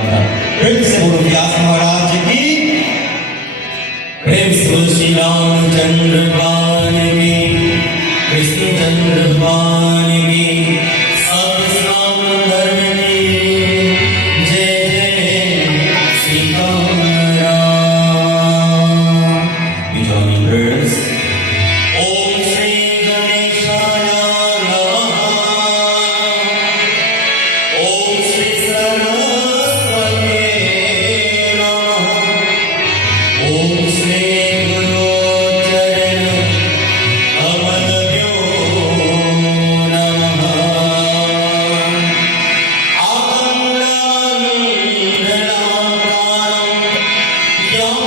प्रेम से बोलो व्यास महाराज की प्रेम से बोलो श्री रामचंद्र भगवान की कृष्ण चंद्र भगवान की सतनाम धर्म की जय जय Sitaram Joining prayers Om Shri Ganeshaya Namaha Om Shri Saraswate Namaha Om Shri Guru Charan Kamalabhyo Namaha Akandalam Nalakaram Yam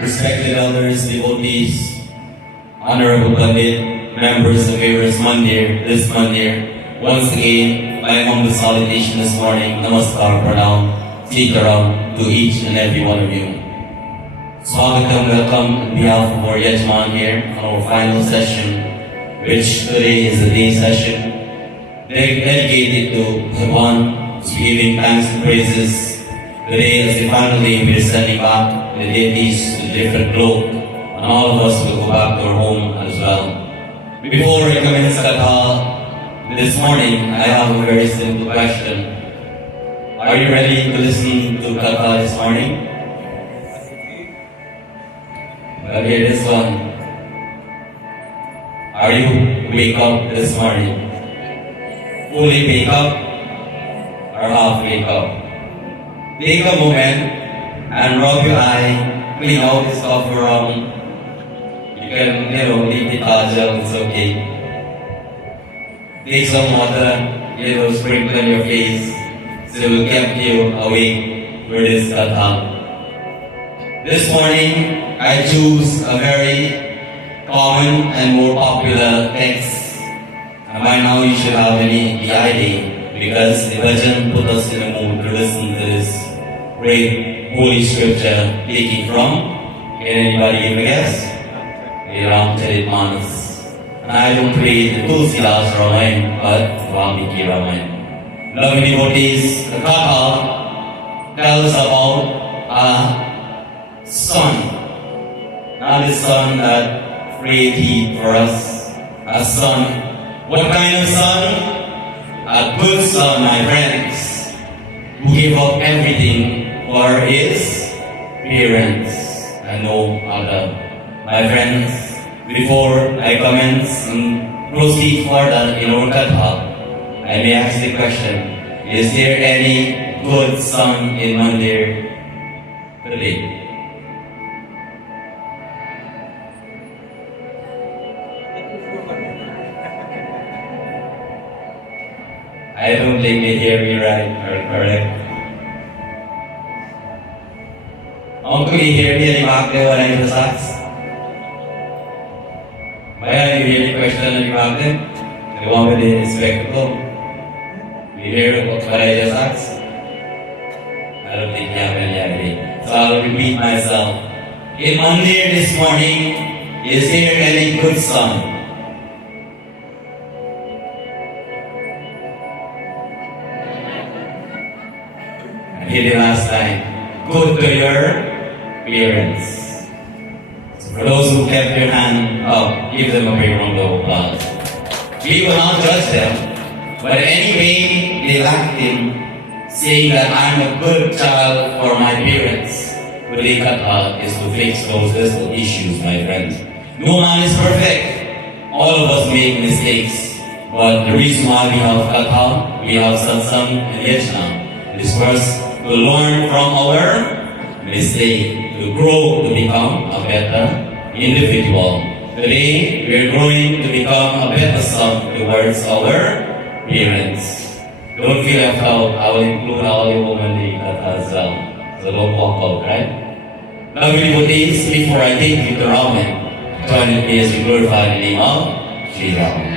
Respected elders, devotees, honorable Pandit, members of various mandir, this mandir, once again, my humble salutation this morning, namaskar, pranam, sitaram to each and every one of you. Swagatam, welcome on behalf of our Yajna here on our final session, which today is a day session dedicated to Bhagwan, giving thanks and praises. Today, as the final day, we are sending back the deities to the different globe, and all of us will go back to our home as well. Before I commence Katha this morning, I have a very simple question. Are you ready to listen to Katha this morning? Okay, this one. Are you wake up this morning? Fully wake up or half wake up? Take a moment and rub your eye, clean out the stuff around. You can, leave the kajal, it's okay. Take some water, sprinkle on your face, so it will keep you awake for this katha. This morning, I choose a very common and more popular text. And by now you should have the idea, because the bhajan put us in a mood to listen to this great holy scripture taking from, can anybody give a guess? Ramcharitmanas. And I don't pray the Tulsidas Ramayana, but Valmiki Ramayana. Loving devotees, the Katha tells about a sun. Not the sun that created heat for us. A sun. What kind of sun? A good son, my friends, who gave up everything for his parents and no other. My friends, before I commence and proceed further in our katha, I may ask the question, is there any good son in Mandir today? I don't think they hear me right or correct. Uncle, you hear me? Any back there when I do the sax? Maya, you really question about it? You want me to spectacle? You hear what I just asked? I don't think you have any idea. So I'll repeat myself. In Monday this morning, is there any good song? I did it last time. Good to your parents. So for those who kept their hand up, give them a big round of applause. We will not judge them, but anyway, they lacked in saying that I'm a good child for my parents. What they cut out is to fix those little issues, my friends. No man is perfect. All of us make mistakes. But the reason why we have cut out, we have Satsang and Yajna, is first to learn from our mistake, to grow to become a better individual. Today, we are growing to become a better son towards our parents. Don't feel left out. I will include all the women as well. So don't walk out, right? Now, devotees, before I take you to Raman, join with me as we glorify the name of Sri Ram.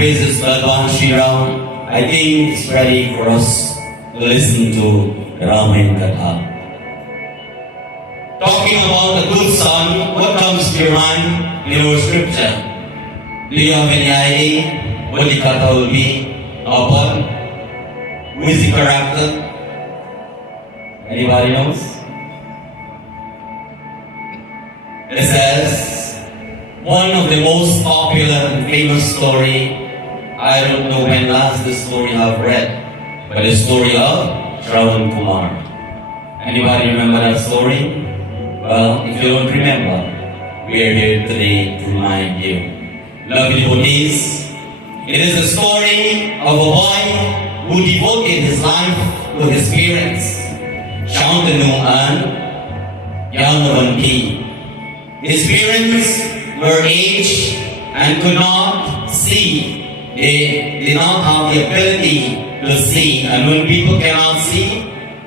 praises Bhagwan Shri Ram, I think it's ready for us to listen to Ramayana Katha. Talking about the good son, what comes to your mind in your scripture? Do you have any idea what the Katha will be about? Who is the character? Anybody knows? It says, one of the most popular and famous story, I don't know when last the story I've read, but the story of Shravan Kumar. Anybody remember that story? Well, if you don't remember, we are here today to remind you. Lovely devotees, it is a story of a boy who devoted his life to his parents. Shantanu and Gyaan. His parents were aged and could not see. They did not have the ability to see. And when people cannot see,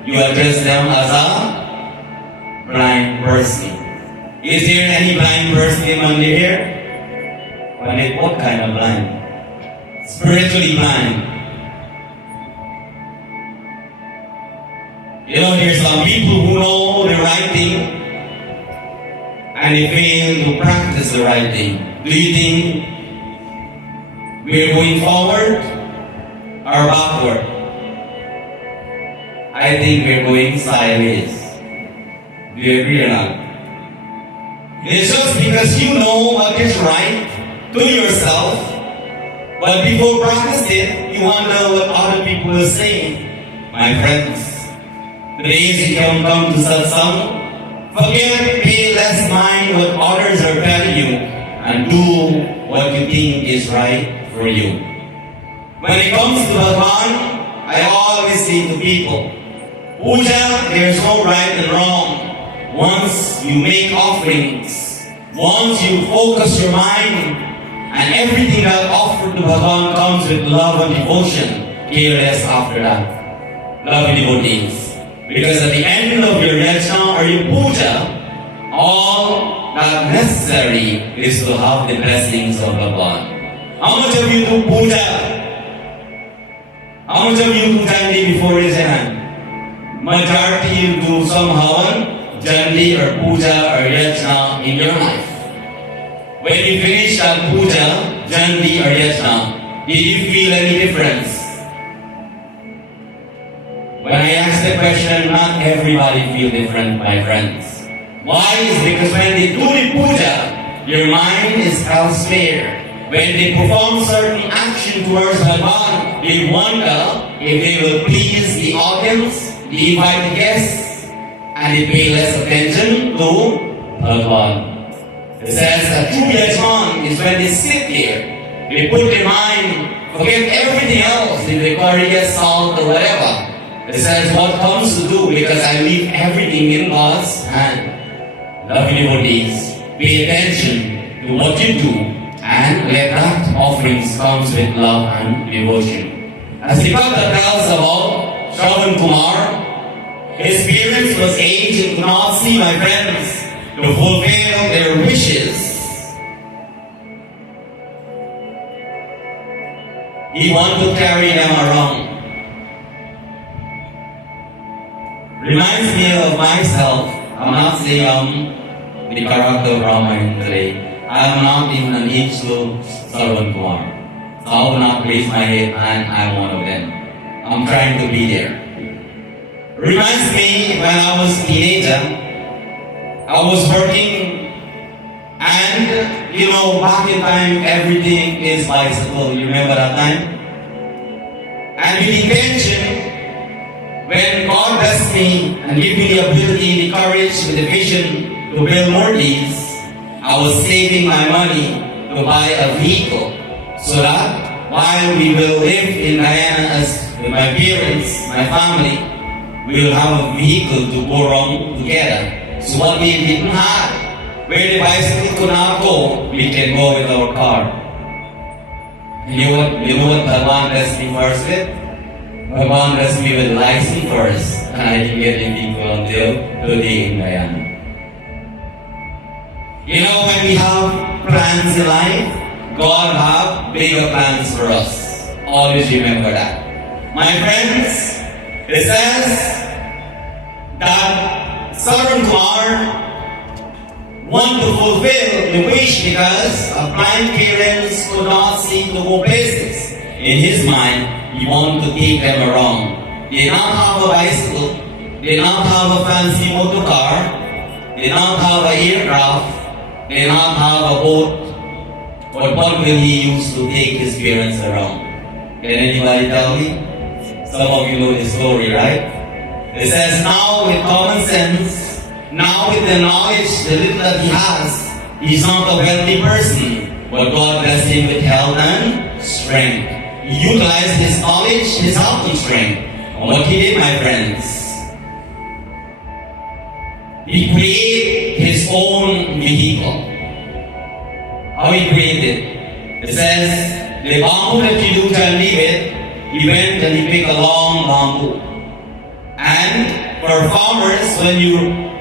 you address them as a blind person. Is there any blind person among you here? What kind of blind? Spiritually blind. You know, there's some people who know the right thing and they fail to practice the right thing. Do you think we're going forward or backward? I think we're going sideways. Do you agree or not? It's just because you know what is right to yourself, but before practice it, you wonder what other people will say. My friends, the days you can come to satsang, forget, pay less mind what others are telling you, and do what you think is right for you. When it comes to Bhagwan, I always say to people, Puja, there's no right and wrong. Once you make offerings, once you focus your mind, and everything that offered to Bhagwan comes with love and devotion, care less after that. Love and devotees. Because at the end of your Yajna or your Puja, all that necessary is to have the blessings of Bhagwan. How much of you do Puja? How much of you do Jandi before his hand? Majority you do somehow Jandi or Puja or Yajna in your life. When you finish that Puja, Jandi or Yajna, did you feel any difference? When I ask the question, not everybody feel different, my friends. Why? Is because when they do the Puja, your mind is elsewhere. When they perform certain action towards Bhagwan, they wonder if they will please the audience, the invited guests, and they pay less attention to Bhagwan. It says that true Yajman is when they sit there, they put their mind, forget everything else, if they carry salt or whatever. It says what comes to do because I leave everything in God's hand. Lovely devotees, pay attention to what you do and let that offerings comes with love and devotion. As the Katha tells about Shravan Kumar, his parents was aged and could not see, my friends, to fulfill their wishes. He wanted to carry them around. Reminds me of myself. I'm not saying I'm the character of Ramayana today. I am not even an inch to Shravan Kumar. So I will not place my head and I'm one of them. I'm trying to be there. Reminds me when I was a teenager, I was working and you know back in time everything is bicycle. You remember that time? And with intention, when God blessed me and gave me the ability, the courage, and the vision to build more these, I was saving my money to buy a vehicle so that while we will live in Gyaan as with my parents, my family, we will have a vehicle to go around together. So what we didn't have, where the bicycle could not go, we can go with our car. You know what Bhagwan blessed me first with? Bhagwan blessed me with license first, and I didn't get a vehicle until today in Gyaan. You know, when we have plans in life, God have bigger plans for us. Always remember that. My friends, it says that servant want to fulfill the wish because a blind parents could not see to go places. In his mind, he wanted to take them around. They not have a bicycle, they not have a fancy motor car, they not have an aircraft, they not have a boat. But what will he use to take his parents around? Can anybody tell me? Some of you know the story, right? It says now with common sense, now with the knowledge, the little that he has, he's not a wealthy person, but God blessed him with health and strength. He utilized his knowledge, his health and strength. And what he did, my friends, he created his own vehicle. How he created? It says, the bamboo that you do shall leave it, he went and he picked a long bamboo. And for farmers, when you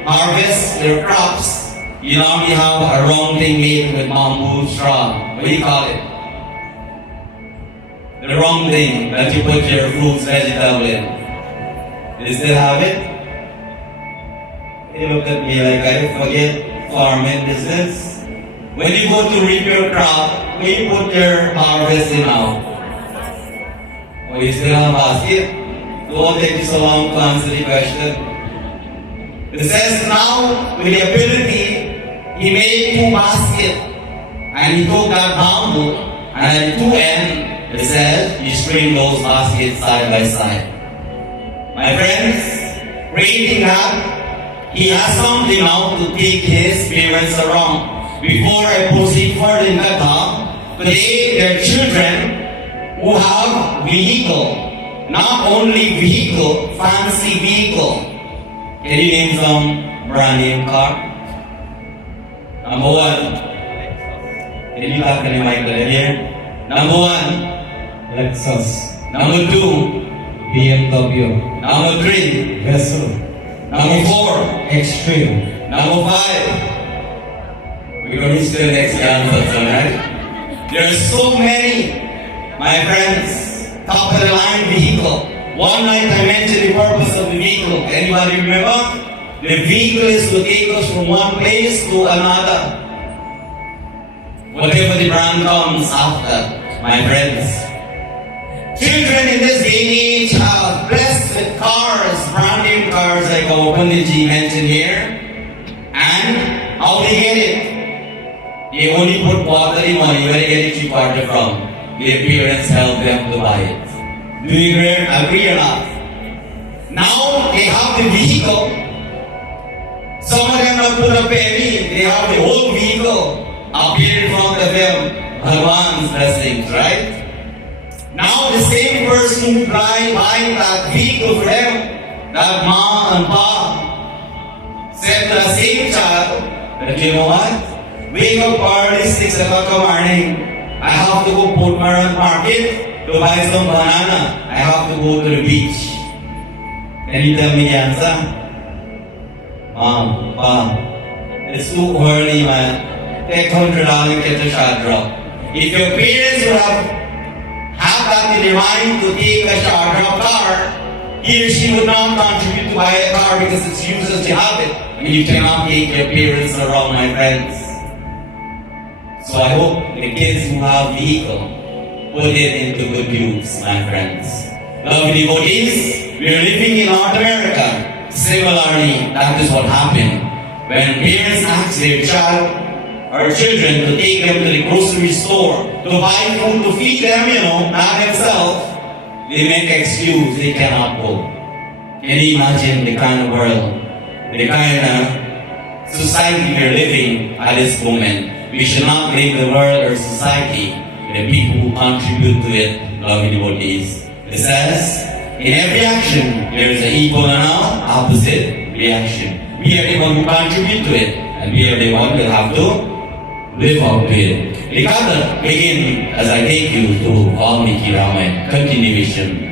harvest their crops, you normally have a round thing made with bamboo straw. What do you call it? The wrong thing that you put your fruits, vegetable in. Do you still have it? You look at me like I forget farming business. When you go to reap your crop, when you put your harvest in now, or you still have a basket, it won't take you so long to answer the question. It says now, with the ability, he made two baskets, and he took that bamboo, and at two ends, it says, you string those baskets side by side. My friends, creating that, he has something now to take his parents around. Before I proceed further in that talk, today there are children who have vehicle. Not only vehicle, fancy vehicle. Can you name some brand name car? Number one. Can you talk to the mic here? Number one. Lexus. Number two. BMW. Number three. Vessel. Number four. Extreme. Number five. We're going to reach the next answer, right? There are so many, my friends, top of the line vehicle. One night I mentioned the purpose of the vehicle. Anybody remember? The vehicle is to take us from one place to another. Whatever the brand comes after, my friends. Children in this day and age are blessed with cars, brand new cars like our Panditji mentioned here. And how they get it? They only put water in money. Where they get it cheap water from? Their parents help them to buy it. Do you agree or not? Now they have the vehicle. Some of them have put a penny. They have the whole vehicle appear in front of them. Bhagwan's blessings, right? Now the same person who buying that vehicle for them, that mom and pop, said to the same child that, you know what? Wake up early, 6 o'clock in the morning. I have to go put Maran Market to buy some banana. I have to go to the beach. Can you tell me the answer? Mom, it's too early, man. Take $100 and get a shot drop. If your parents would have that in their mind to take a shot drop car, he or she would not contribute to buy a car because it's useless to have it. And you cannot take your parents around, my friends. So I hope the kids who have vehicle put it into good use, my friends. Lovely devotees, we are living in North America. Similarly, that is what happened. When parents ask their child or children to take them to the grocery store to buy food to feed them, not themselves, they make excuse they cannot go. Can you imagine the kind of world, the kind of society we are living at this moment? We should not blame the world or society, the people who contribute to it, lovely devotees. It says, in every action, there is an equal and opposite reaction. We are the one who contribute to it, and we are the one who have to live out to it. The Kata begin as I take you to Valmiki Ramayana continuation.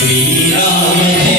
Sri Ram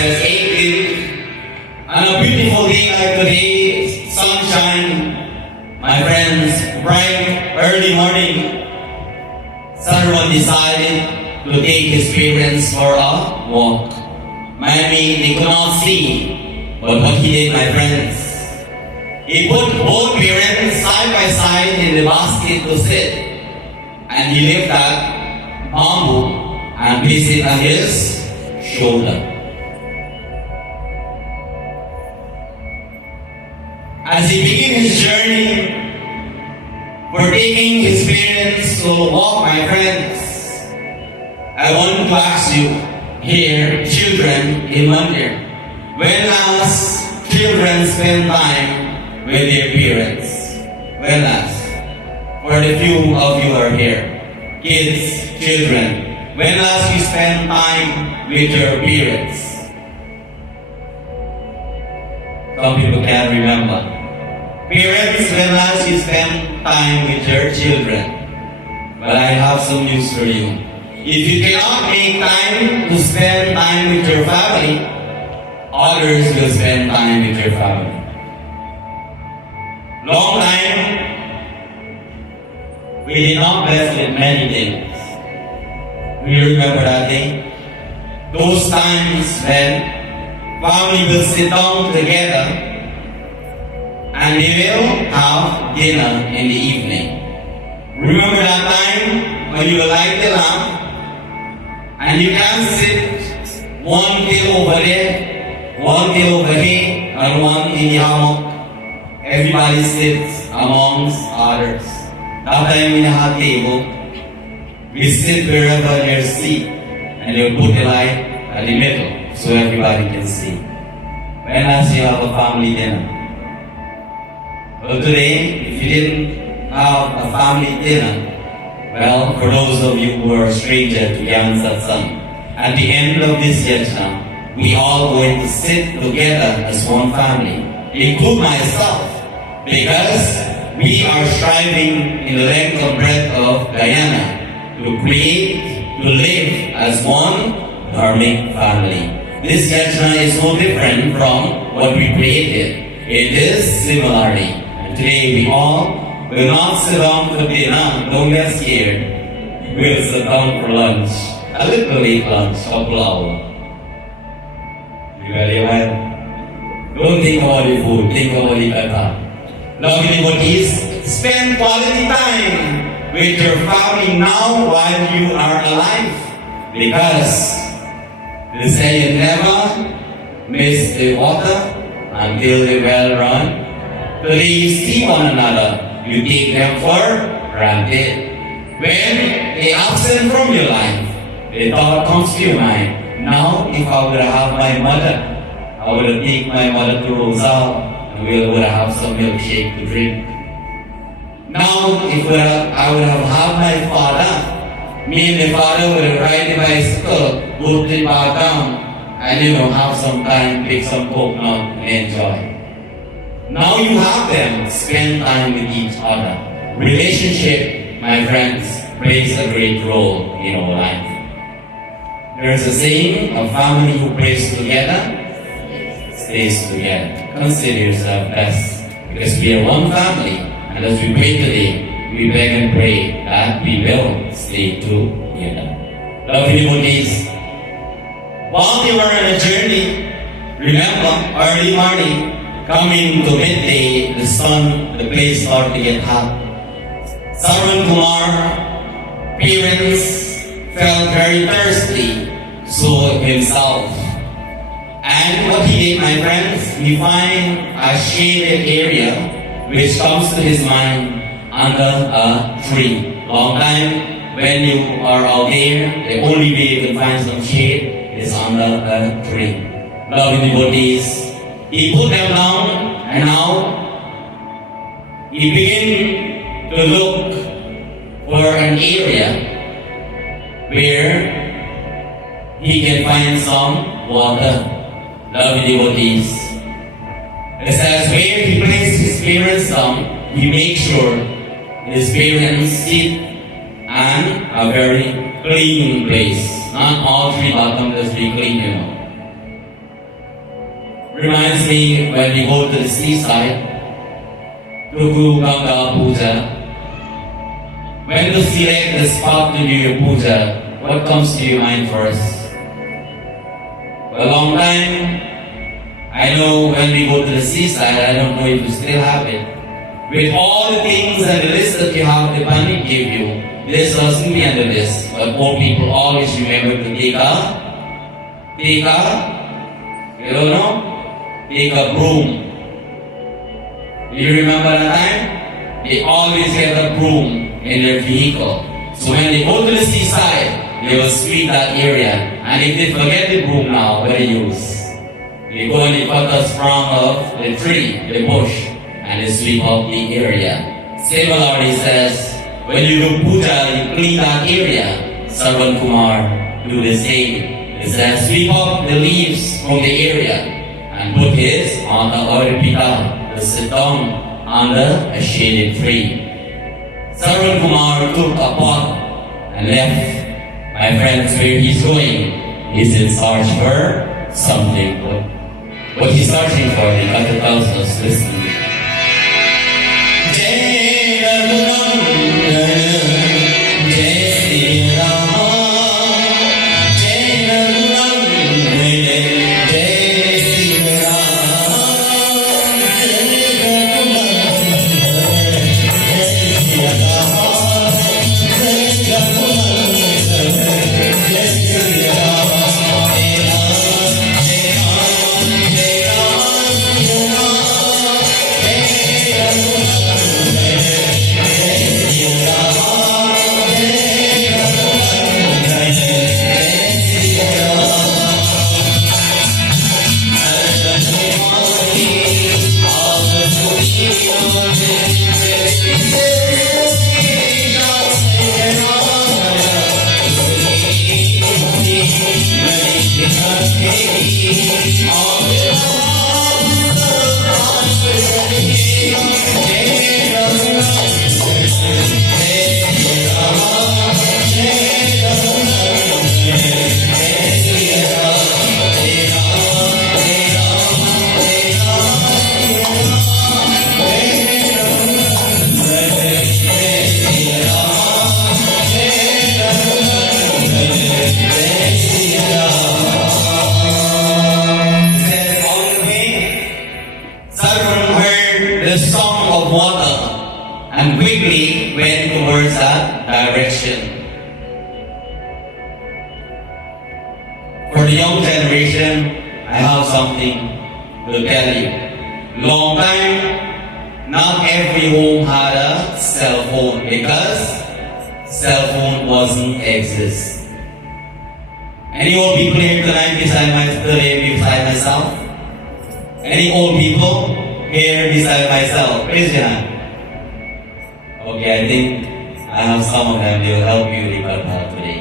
says 18. On a beautiful day like today, sunshine, my friends, bright early morning, someone decided to take his parents for a walk. Maybe they could not see, but what he did, my friends, he put both parents side by side in the basket to sit, and he left that bamboo and placed it on his shoulder. As he began his journey for taking his parents to walk, my friends, I want to ask you here, children in Mandir, when last children spend time with their parents? When last? For the few of you are here, kids, children, when last you spend time with your parents? Some people can't remember. Parents, when last you spend time with your children? But I have some news for you. If you cannot make time to spend time with your family, others will spend time with your family. Long time, we did not bless with many things. We remember that day? Those times when family will sit down together and we will have dinner in the evening. Remember that time when you light the lamp and you can sit one table over there, one table over here, and one in the hammock. Everybody sits amongst others. That time in the table, we sit wherever there's seat and they'll put the light at the middle so everybody can see. When last you have a family dinner? Well, today, if you didn't have a family dinner, well, for those of you who are a stranger to Gyaan Satsang, at the end of this Yajna, we all going to sit together as one family, include myself, because we are striving in the length and breadth of Guyana to create, to live as one dharmic family. This Yajna is no different from what we created. It is similarly. Today we all will not sit down for dinner, don't get scared. We'll sit down for lunch, a little late lunch, couple hours. You ready, man? Don't think about the food, think about the kata. Lovely devotees, spend quality time with your family now while you are alive. Because they say you never miss the water until the well run. Today you see one another, you take them for granted. When they absent from your life, the thought comes to your mind, now if I would have my mother, I would have taken my mother to Rosal and we would have some milkshake to drink. Now if I would have had my father, me and the father would have ride the bicycle, go to the bar down, and have some time, pick some coconut and enjoy. Now you have them, spend time with each other. Relationship, my friends, plays a great role in our life. There is a saying, a family who prays together, stays together. Consider yourself blessed, because we are one family, and as we pray today, we beg and pray that we will stay together. Lovely devotees, while you are on a journey, remember, early morning, coming to midday, the place started to get hot. Sarwan Kumar, parents felt very thirsty, so himself. And what he did, my friends, he find a shaded area which comes to his mind under a tree. Long time, when you are out there, the only way you can find some shade is under a tree. Loving devotees, he put them down, and now he began to look for an area where he can find some water. Lovely devotees. It says where he placed his parents down, he makes sure his parents sit and a very clean place. Not all three bottoms must be clean, you know. Reminds me when we go to the seaside to do Ganga Puja. When you select the spot to do your puja, what comes to your mind first? For a long time, I know when we go to the seaside, I don't know if you still have it. With all the things and the list that you have, the Pandit gave you, this doesn't be on the list. But all people always remember to take a, you don't know? Take a broom. Do you remember that time? They always get a broom in their vehicle. So when they go to the seaside, they will sweep that area. And if they forget the broom now, what they use? They go and they cut the sprung of the tree, the bush, and they sweep up the area. Similarly says, when you do puja, you clean that area. Sarvan Kumar do the same. It says, sweep up the leaves from the area and put his on the Aripita, the sit down under a shaded tree. Sarvan Kumar took a pot and left. My friends, where he's going, he's in search for something. What he's searching for, the Kata tells us, listen. Jai Raghuram, Jai Sri Rama, Jai Raghuram, Jai Sri Rama, Jai the song of water and quickly went towards that direction. For the young generation, I have something to tell you. Long time, not every home had a cell phone because cell phone wasn't exist. Any old people here tonight beside myself? Any old people here beside myself? Raise your hand. Okay, I think I have some of them. They will help you recover today.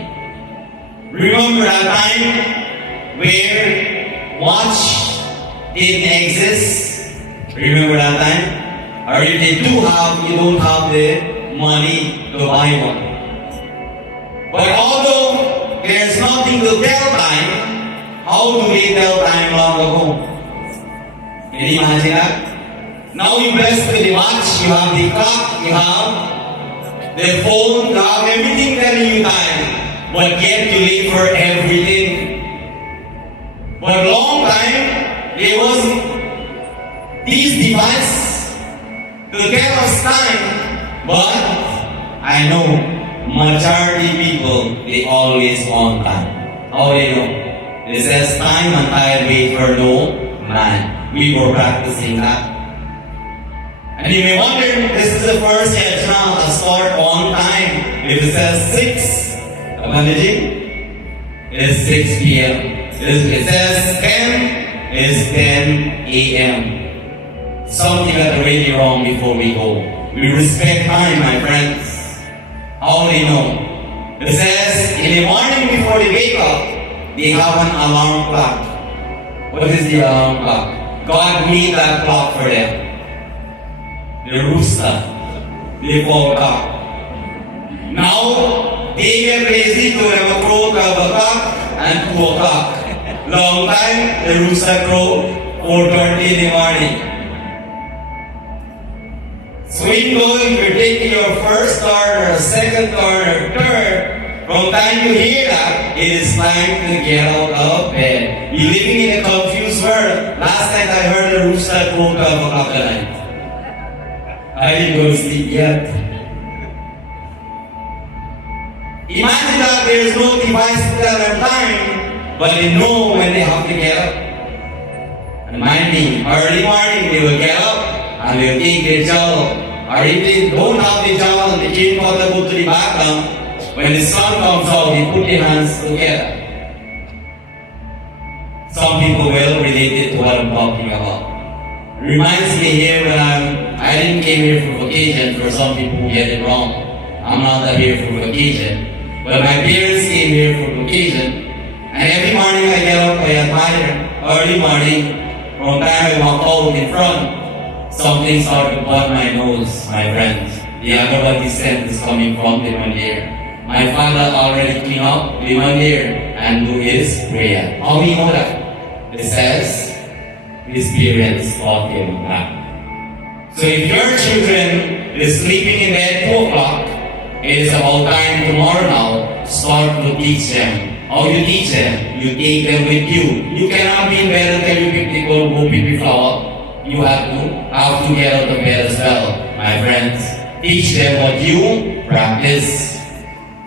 Remember that time where watch didn't exist? Remember that time? Or if they do have, you don't have the money to buy one. But although there's nothing to tell time, how do they tell time long ago? Can you imagine that? Now you blessed with the watch, you have the clock, you have the phone, you have everything telling you time, but yet you live for everything. But long time, there was these devices to tell us time, but I know majority people, they always want time. How they know? It says time and I wait for no man. We were practicing that. And you may wonder, this is the first Yajna, a start on time. If it says 6, it is 6 p.m. If it says 10, it is 10 a.m. Something got really wrong before we go. We respect time, my friends. How do you know? It says, in the morning before they wake up, they have an alarm clock. What is the alarm clock? God made that clock for them. The rooster, they call cock. Now, they get lazy to have a crow, 12 o'clock, and 2 o'clock. Long time, the rooster crow, 4:30 in the morning. So even though if you're taking your first turn or second turn or third, from time you hear that, it is time to get out of bed. You're living in a confused world. Last night I heard the rooster crow 12 o'clock at night. I didn't go to sleep yet. Imagine that there is no device to tell them time, but they know when they have to get up. And mind me, early morning they will get up and they will take their jowl. Or if they don't have the jowl and they can't go to the bathroom, when the sun comes out, they put their hands together. Some people will relate it to what I'm talking about. Reminds me here when I didn't came here for vacation. For some people who get it wrong, I'm not here for vacation. But my parents came here for vacation, and every morning I get up, I admire early morning. From the time I walk out in front, something started to burn my nose, my friends. The agarbatti scent is coming from the mandir. My father already clean up the mandir and do his prayer. How we know that? It says his parents taught him that. So if your children is sleeping in bed 2 o'clock, it is about time tomorrow now, start to teach them. How you teach them? You take them with you. You cannot be in bed until you pick the go pick the flower. You have to get out of bed as well, my friends. Teach them what you practice.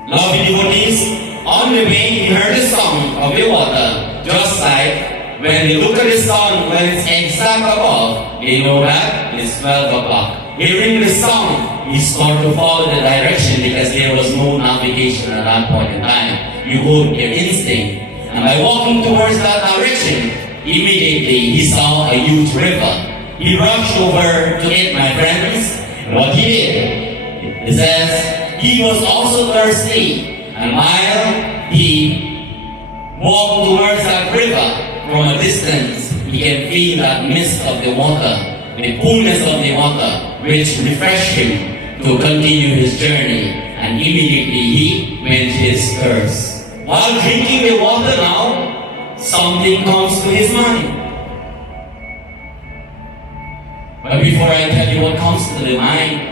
Lovely devotees, on the way you heard the sound of the water, just like when they look at the sun when it's exact above, they know that it's 12 o'clock. Hearing the sound, you start to follow the direction because there was no navigation at that point in time. You go with your instinct. And by walking towards that direction, immediately he saw a huge river. He rushed over to it, my friends. What he did, it says, he was also thirsty. And while he walked towards that river, from a distance, he can feel that mist of the water, the coolness of the water, which refreshed him to continue his journey. And immediately he quenched his thirst. While drinking the water now, something comes to his mind. But before I tell you what comes to the mind,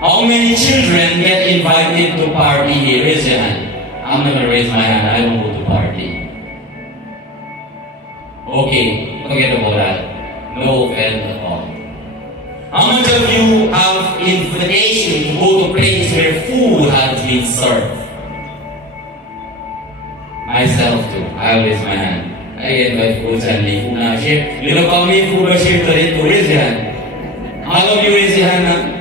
how many children get invited to party here? Raise your hand. I'm not going to raise my hand. I don't go to party. Okay, forget about that. No offense at all. How much of you have invitation to go to a place where food has been served? Myself too. I raise my hand. I get my food and leave food now. Share. You know how many food are shared today? To raise your hand. All of you raise your hand now.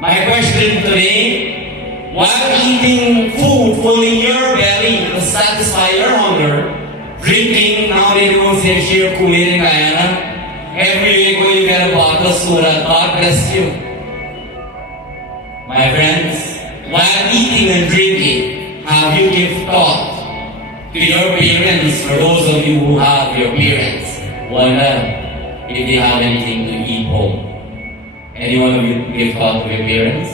My question today, while eating food filling your belly to satisfy your hunger, drinking, now they don't say share kulit in Gyaan. Every week when you get a bottle of soda, God bless you. My friends, while eating and drinking, have you give thought to your parents, for those of you who have your parents? Wonder if they have anything to eat home. Any one of you give thought to your parents?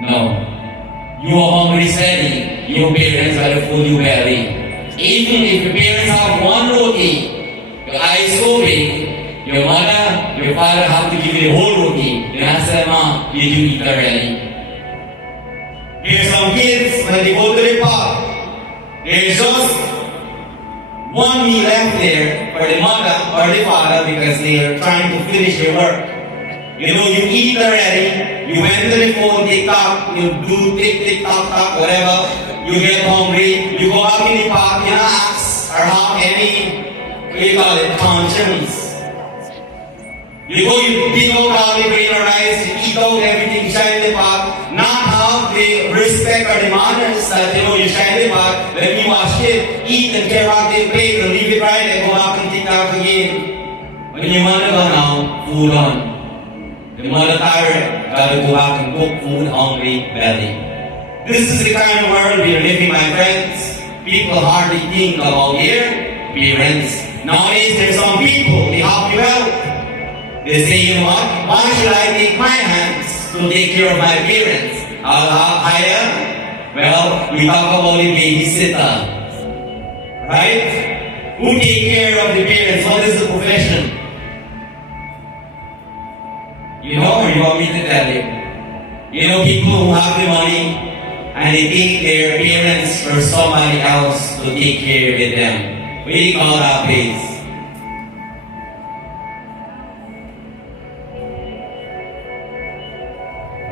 No. You are hungry steady. Your parents are to fill you belly. Even if your parents have one roti, your eyes so big, your mother, your father have to give you the whole roti. You ask them, Mom, did you eat already? Here's some kids, when they go to the park, there's just one meal left there for the mother or the father because they are trying to finish their work. You know, you eat already, you went to the phone, TikTok, you do TikTok, whatever, you get hungry, you go out in the park, you don't ask or have any, what do you call it, conscience. You go, you dig out all the grain or rice, you eat out everything, shine in the park, not have the respect or the manners that, you know, you shine in the park, let me wash it, eat and care about the plate and leave it right and go back and TikTok again. When you want to go now, food on. The mother tired, gotta go back and cook food, hungry belly. This is the kind of world we are living, my friends. People hardly think about their appearance. Nowadays, there are some people, they have wealth. They say, you know what? Why should I take my hands to take care of my appearance? I'll hire, well, we talk about a babysitter. Right? Who take care of the parents? What is the profession? You know, or you want me to tell you? You know, people who have the money and they take their parents for somebody else to take care of them. What do you call that place?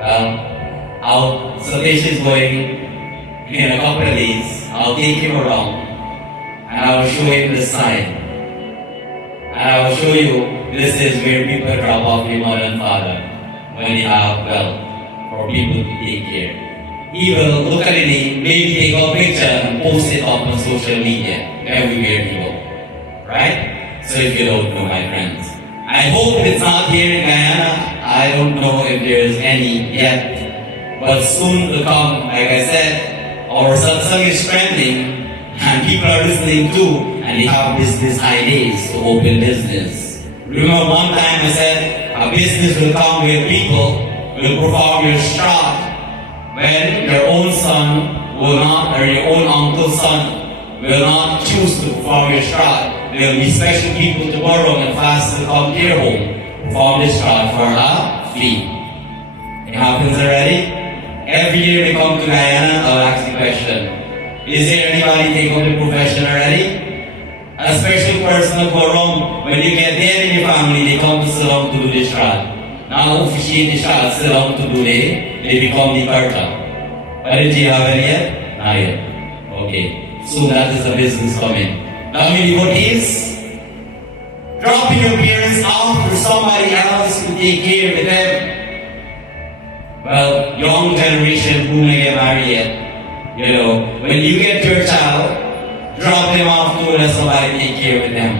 Well, Satish is going in a couple of days. I'll take him around and I will show him the sign. And I will show you this is where people drop off their mother and father when they have wealth for people to take care. He will look at the name, maybe take a picture and post it up on social media everywhere he go. Right? So if you don't know, my friends. I hope it's not here in Guyana. I don't know if there's any yet. But soon to come, like I said, our satsang is trending and people are listening too and they have business ideas to open business. Remember one time I said, a business will come where people will perform your shot when your own son will not, or your own uncle's son will not choose to perform your shot. There will be special people tomorrow and fast to come to your home, perform this shot for a fee. It happens already? Every year they come to Guyana, I'll ask the question, is there anybody take up the profession already? A special person will go around. When you get there in your family, they come to Ceylon to do the shot. Now officiate the shot, Ceylon to do they become the karta. But did you have any yet? Not yet. Okay. So that is the business coming. Now many devotees, dropping your parents off for somebody else to take care of them. Well, young generation who may get married yet, you know, when you get your child, drop them off to let somebody take care of them.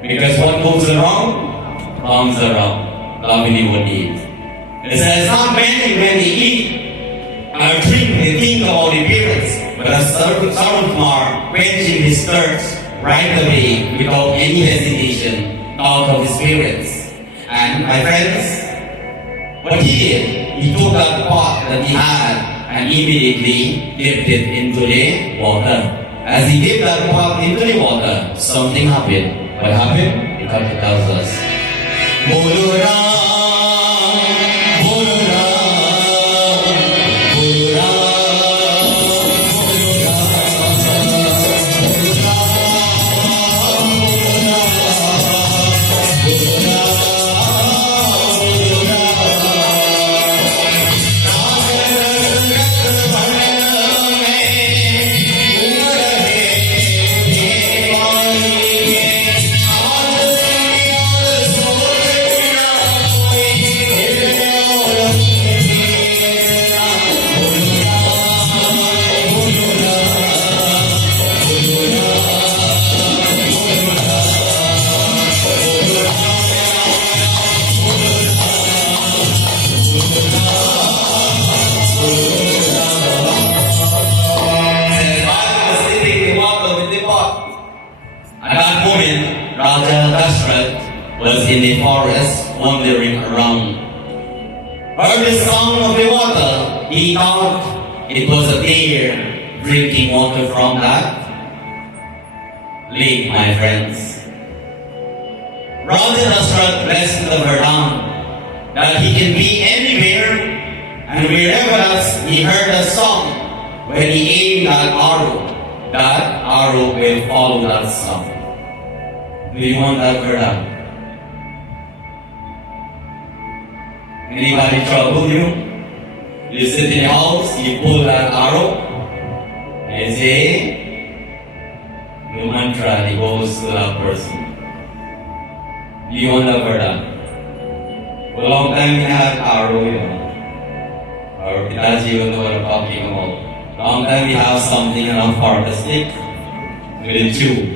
Because what goes around, comes around. Lovely what eat. It says, not many when they eat or drink, they think about the appearance, but as Sarvkumar quenching his thirst right away without any hesitation out of his parents. And my friends, what he did, he took that pot that he had and immediately dipped it into the water. As he dipped that pot into the water, something happened. What happened? The Kata tells us. Bolo Ram, Bolo Ram, Bolo Ram, Bolo was in the forest wandering around. Heard the sound of the water. He thought it was a deer drinking water from that lake, my friends. Raja Dashrath blessed the Verdun that he can be anywhere and wherever else he heard a song. When he aimed that arrow will follow that song. Do you want that Verdun? Anybody trouble you? You sit in the house, you pull that arrow, and say the mantra, and it goes to that person. Do you want that Verdun? For a long time we had arrow, you know. Or Pitaji, you know what I'm talking about. Long time we have something around part, a stick with a tube.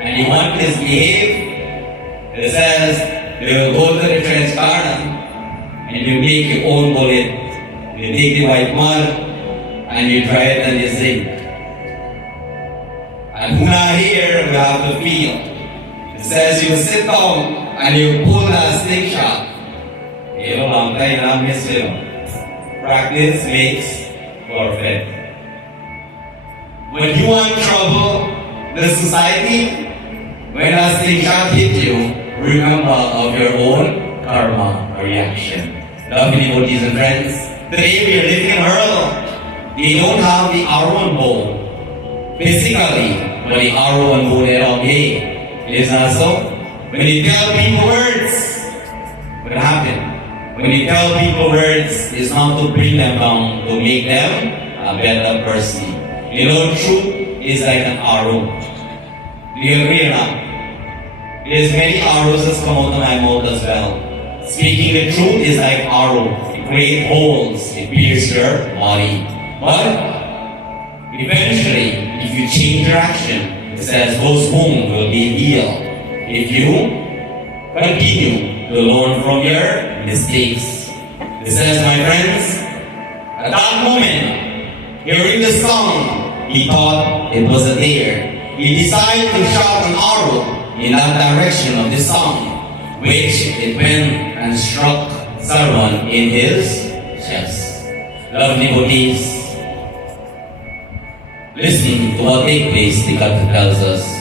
And you want to misbehave, it says, you will go to the trench garden and you make your own bullet You take the white mud and you dry it in the zinc. And who not here will have to feel. It says you sit down and you pull a slingshot. You know, long time I'm missing. Practice makes perfect. When you want trouble, the society, when a slingshot hit you, remember of your own karma or reaction. Lovely devotees and friends, today we are living in Harrdial. They don't have the R1 bowl physically, but the R1 bowl they're okay. It is not so. When you tell people words, what happened? When you tell people words, it's not to bring them down, to make them a better person. You know, truth is like an arrow. Do you agree or not? There's many arrows that come out of my mouth as well. Speaking the truth is like arrow. It creates holes, it pierces your body. But eventually, if you change your action, it says those wounds will be healed. If you continue to learn from your mistakes. It says, my friends, at that moment, hearing the song, he thought it was a deer. He decided to shout an arrow in that direction of the song, which it went and struck someone in his chest. Lovely devotees, listen to what takes place, the God tells us.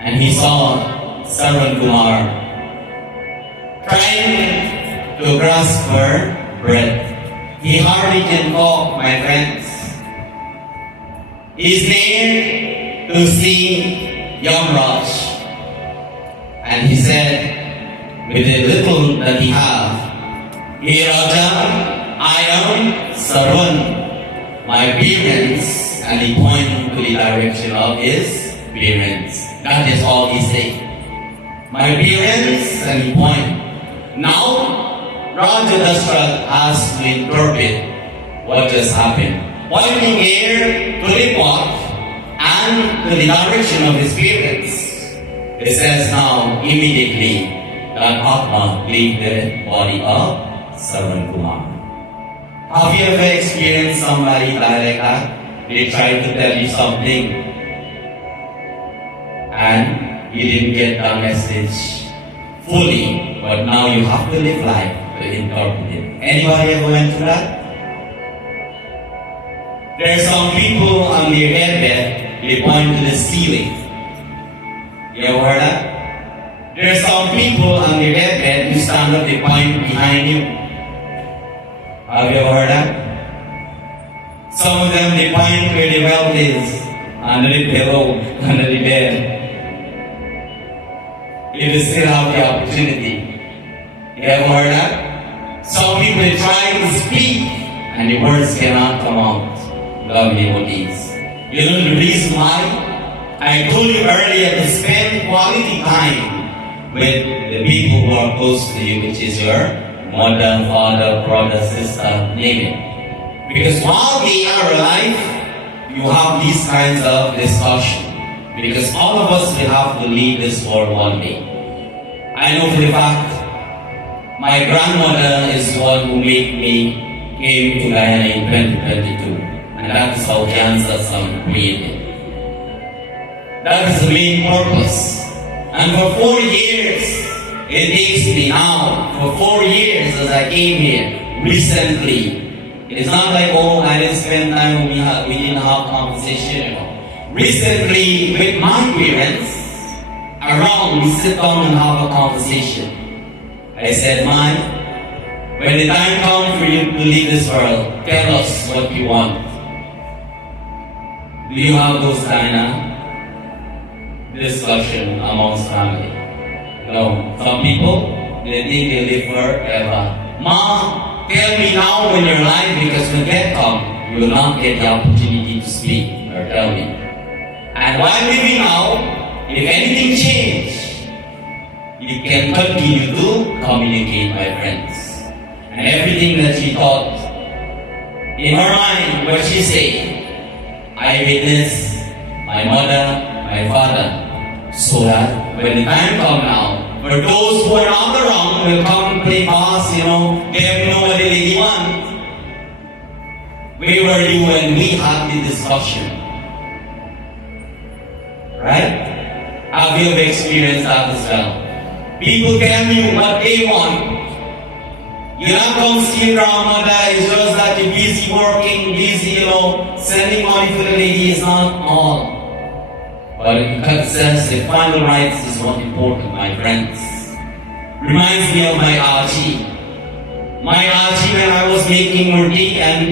And he saw Sarwan Kumar trying to grasp for breath. He hardly can talk, my friends. He's there to see Yamraj. And he said, with the little that he have, "Hey Raja, I am Sarwan, my parents," and he pointed to the direction of his parents. That is all he said. My parents, and he pointed. Now, Raja Dashrath has to interpret what just happened. Pointing here to the pot and to the direction of his parents. It says now, immediately, that Atma leave the body of Sarwan Kumar. Have you ever experienced somebody like that? They tried to tell you something and you didn't get the message fully, but now you have to live life to interpret it. Anybody ever went through that? There are some people on their deathbed, they point to the ceiling. You ever heard that? There are some people on their deathbed who stand up, they point behind you. Have you ever heard that? Some of them, they point where the wealth is, under the pillow, under the bed. If you still have the opportunity. You ever heard that? Some people, they try to speak, and the words cannot come out. Lovely devotees. You know the reason why? I told you earlier to spend quality time with the people who are close to you, which is your mother, father, brother, sister, name it. Because while they are alive, you have these kinds of discussion. Because all of us will have to leave this world one day. I know for the fact, my grandmother is the one who made me came to Gyaan in 2022. And that is how Gyaan Satsang created. That is the main purpose. And for 4 years, it takes me now, for 4 years as I came here, recently. It's not like, oh, I didn't spend time, we didn't have conversation, Recently, with my parents, around, we sit down and have a conversation. I said, "Mine, when the time comes for you to leave this world, tell us what you want." Do you have those kind of discussion amongst family? No. Some people, they think they live forever. Mom, tell me now when you're alive, because when death comes, you will not get the opportunity to speak or tell me. And while living now, if anything changes, you can continue to communicate, my friends. And everything that she thought in her mind, what she said, I witness my mother, my father, so that when the time comes now, for those who are not around will come and play pass, get to know what they really want. Where were you when we had the discussion? Right? Have you experienced that as well? People tell you what they want. You're not going to see grandmother, it's just that you're busy working, busy, sending money to the lady is not all. But it says the final rights is what important, my friends. Reminds me of my Aji. My Aji, when I was making murti, and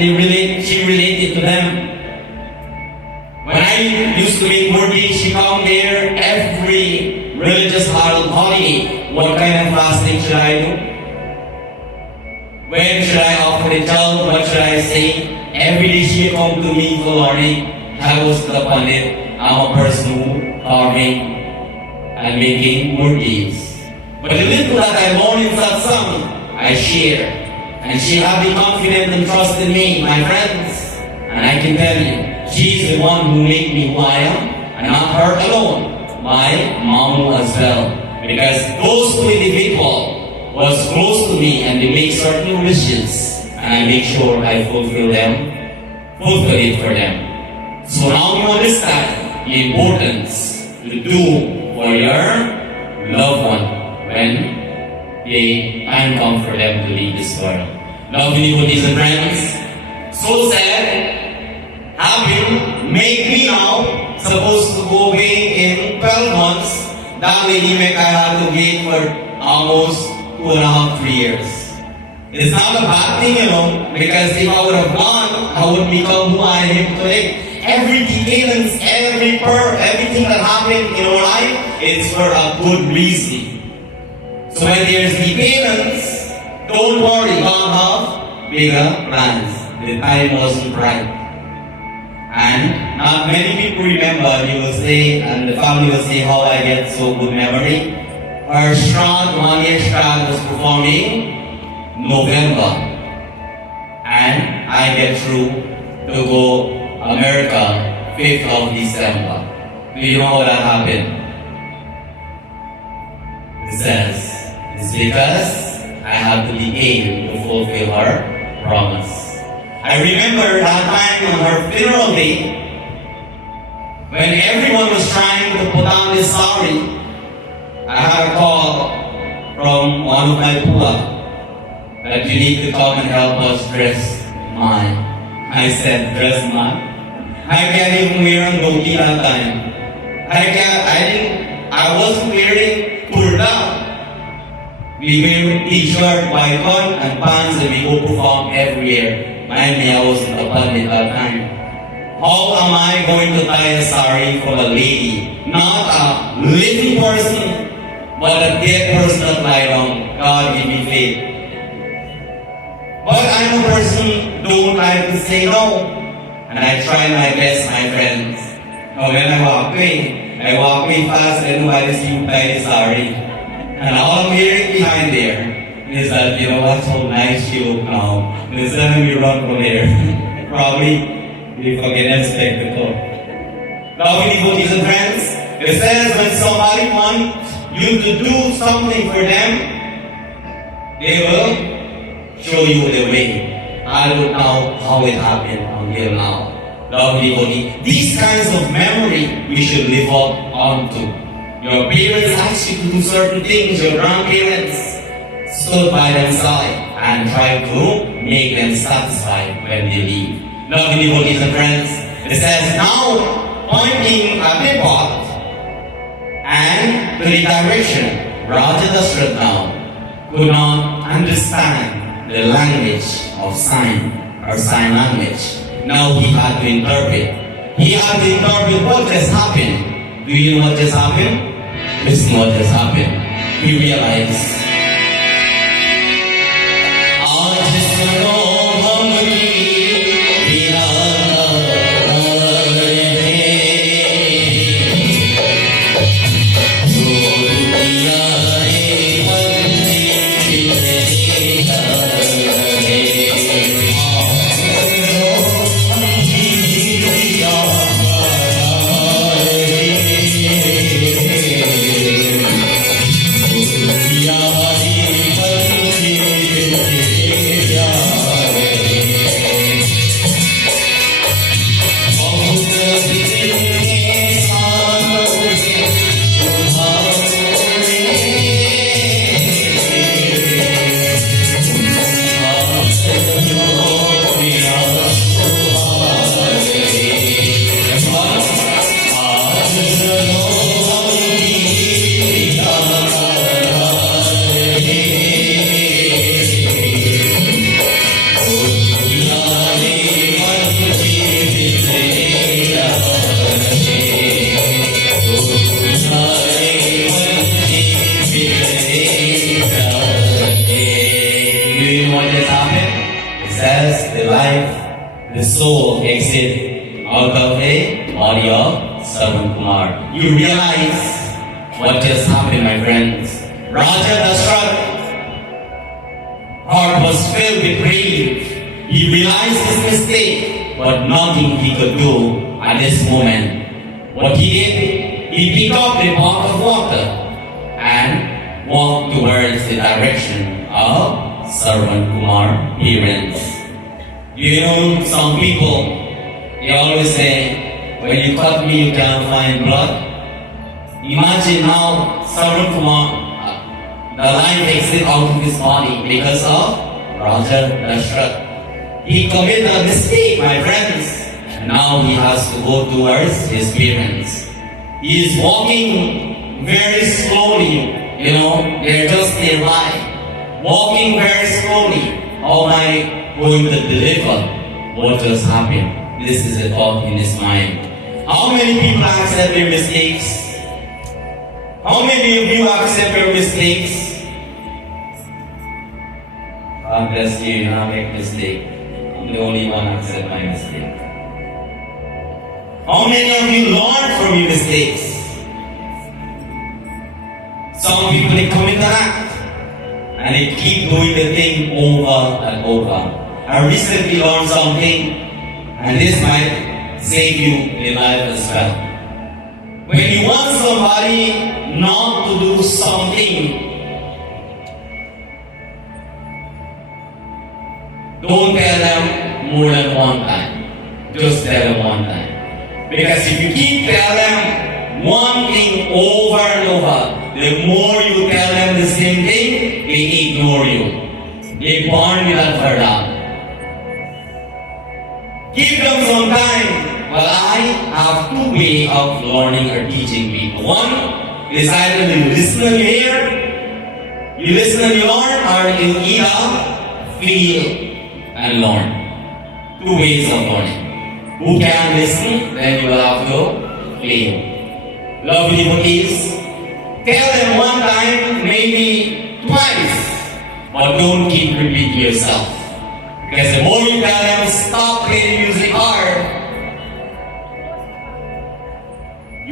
she related to them. When I used to make murti, she come there every religious holiday. What kind of fasting should I do? When should I offer the child? What should I say? Every day she come to me for learning. I was the pandit. I'm a person who carving and making murtis. But the little that I learned in satsang, I share. And she have the confidence and trust in me, my friends. And I can tell you, she's the one who made me who I am, and not her alone. My mom as well. Because those two individuals was close to me and they make certain wishes, and I make sure I fulfill it for them. So now you understand the importance to do for your loved one when the time comes for them to leave this world. Lovely devotees and friends, so sad, having made me now supposed to go away in 12 months, that lady I had to wait for almost 2.5, 3 years. It's not a bad thing, because if I would have gone, I would become who I am today. Every detail, everything that happened in our life, it's for a good reason. So when there's dependence, don't worry, God have bigger plans. The time wasn't right. And not many people remember, you will say, and the family will say how I get so good memory. Our Shroud, 1 year Shroud was performing November. And I get through to go America 5th of December. Do you know how that happened? It says, it's because I had to be able to fulfill her promise. I remember that time on her funeral day, when everyone was trying to put on this sari, I had a call from one of my pula that you need to come and help us dress mine. I said, dress mine? I can't even wear a dhoti that time. I wasn't wearing kurta. We wear t-shirt, white one, and pants, and we go perform every year. Mind me, I wasn't a pandit that time. How am I going to tie a sari for a lady? Not a living person, but a dead person that lie down. God give me faith. But I'm a person who don't like to say no. And I try my best, my friends. When I walk way fast and nobody see you very sorry. And all I'm hearing behind there is that, you know what, so nice you look now. The time you run from there, probably you forget and spectacle. Loving devotees and friends, it says when somebody wants you to do something for them, they will show you the way. I don't know how it happened until now. Lovely devotee, these kinds of memory we should live up onto. Your parents asked you to do certain things, your grandparents stood by their side and tried to make them satisfied when they leave. Lovely devotees and friends, it says now pointing at the pot and to the direction Raja Dashrath now could not understand the language of sign or sign language. Now he had to interpret. He had to interpret what just happened. Do you know what just happened? Listen what just happened. He realized the soul exit out of a body of Sarvan Kumar. You realize what just happened, my friends. Raja Dashrath heart was filled with grief. He realized his mistake, but nothing he could do at this moment. What he did, he picked up the pot of water and walked towards the direction of Sarvan Kumar parents. You know, some people, they always say, when you cut me, you can't find blood. Imagine now, Sarvan Kumar, the life exit out of his body because of Raja Dashrath. He committed a mistake, my friends. Now he has to go towards his parents. He is walking very slowly, you know, they're just nearby. Walking very slowly. How am I going to deliver what just happened? This is a thought in his mind. How many people accept their mistakes? How many of you accept your mistakes? God bless you, I make mistake. I'm the only one who accept my mistake. How many of you learn from your mistakes? Some people, they commit an act and they keep doing the thing over and over. I recently learned something, and this might save you in life as well. When you want somebody not to do something, don't tell them more than one time. Just tell them one time. Because if you keep telling them one thing over and over, the more you tell them the same thing, they ignore you. They born without Harrdial. Give them some time. Well, I have two ways of learning or teaching people. One is either you listen and you hear, you listen and you learn, or you either feel and learn. Two ways of learning. Who can listen, then you will have to feel. Lovely devotees, tell them one time, maybe twice, but don't keep repeating yourself. Because the more you tell them, stop playing music hard,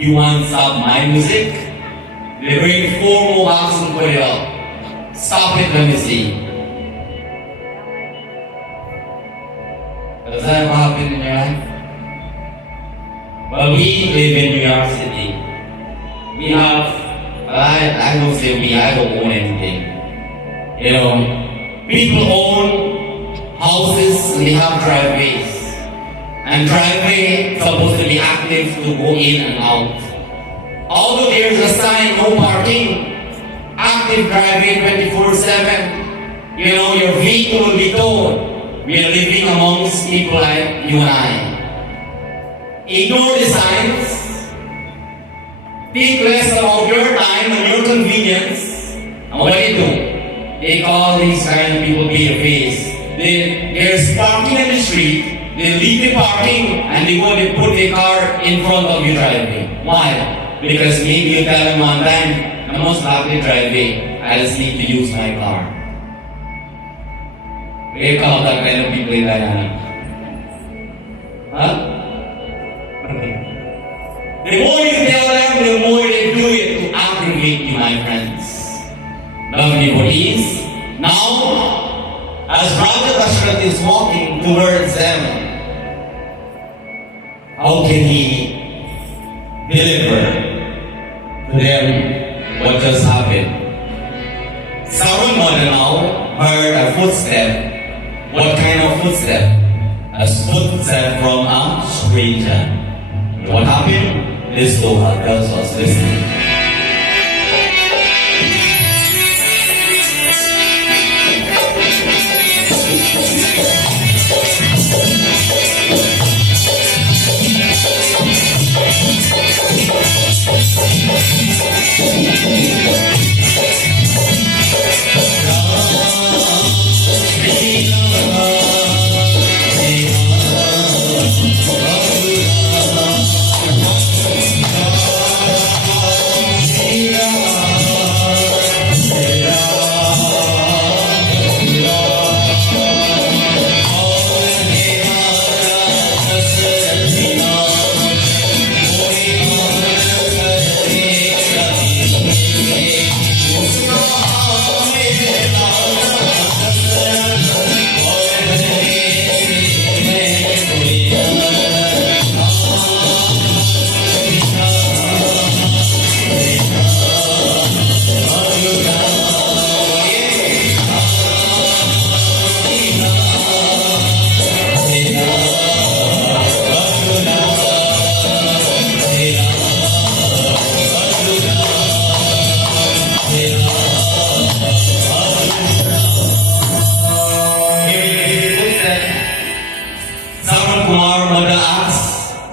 You want to stop my music? They bring 4 more boxes and put it up. Stop it, let me see. Does that ever happen in your life? Well, we live in New York City. We have, I don't say we, I don't own anything. You know, people own houses and they have driveways. And driveway supposed to be active to go in and out. Although there's a sign, no parking, active driveway 24/7, you know, your vehicle will be towed. We are living amongst people like you and I. Ignore the signs. Think less about your time and your convenience. And what do? Take all these kind of people be your face. There's parking in the street. They leave the parking and they go and put the car in front of your driveway. Why? Because maybe you tell them one time, I must have the driveway. I just need to use my car. We call that kind of people in Gyaan. Huh? The more you tell them, the more they do it to aggravate you, my friends. Lovely bodies. Now, as Brother Ashrat is walking towards them, how can he deliver to them what just happened? Someone mother now heard a footstep. What kind of footstep? A footstep from a stranger. What happened? This Doha tells us, listen.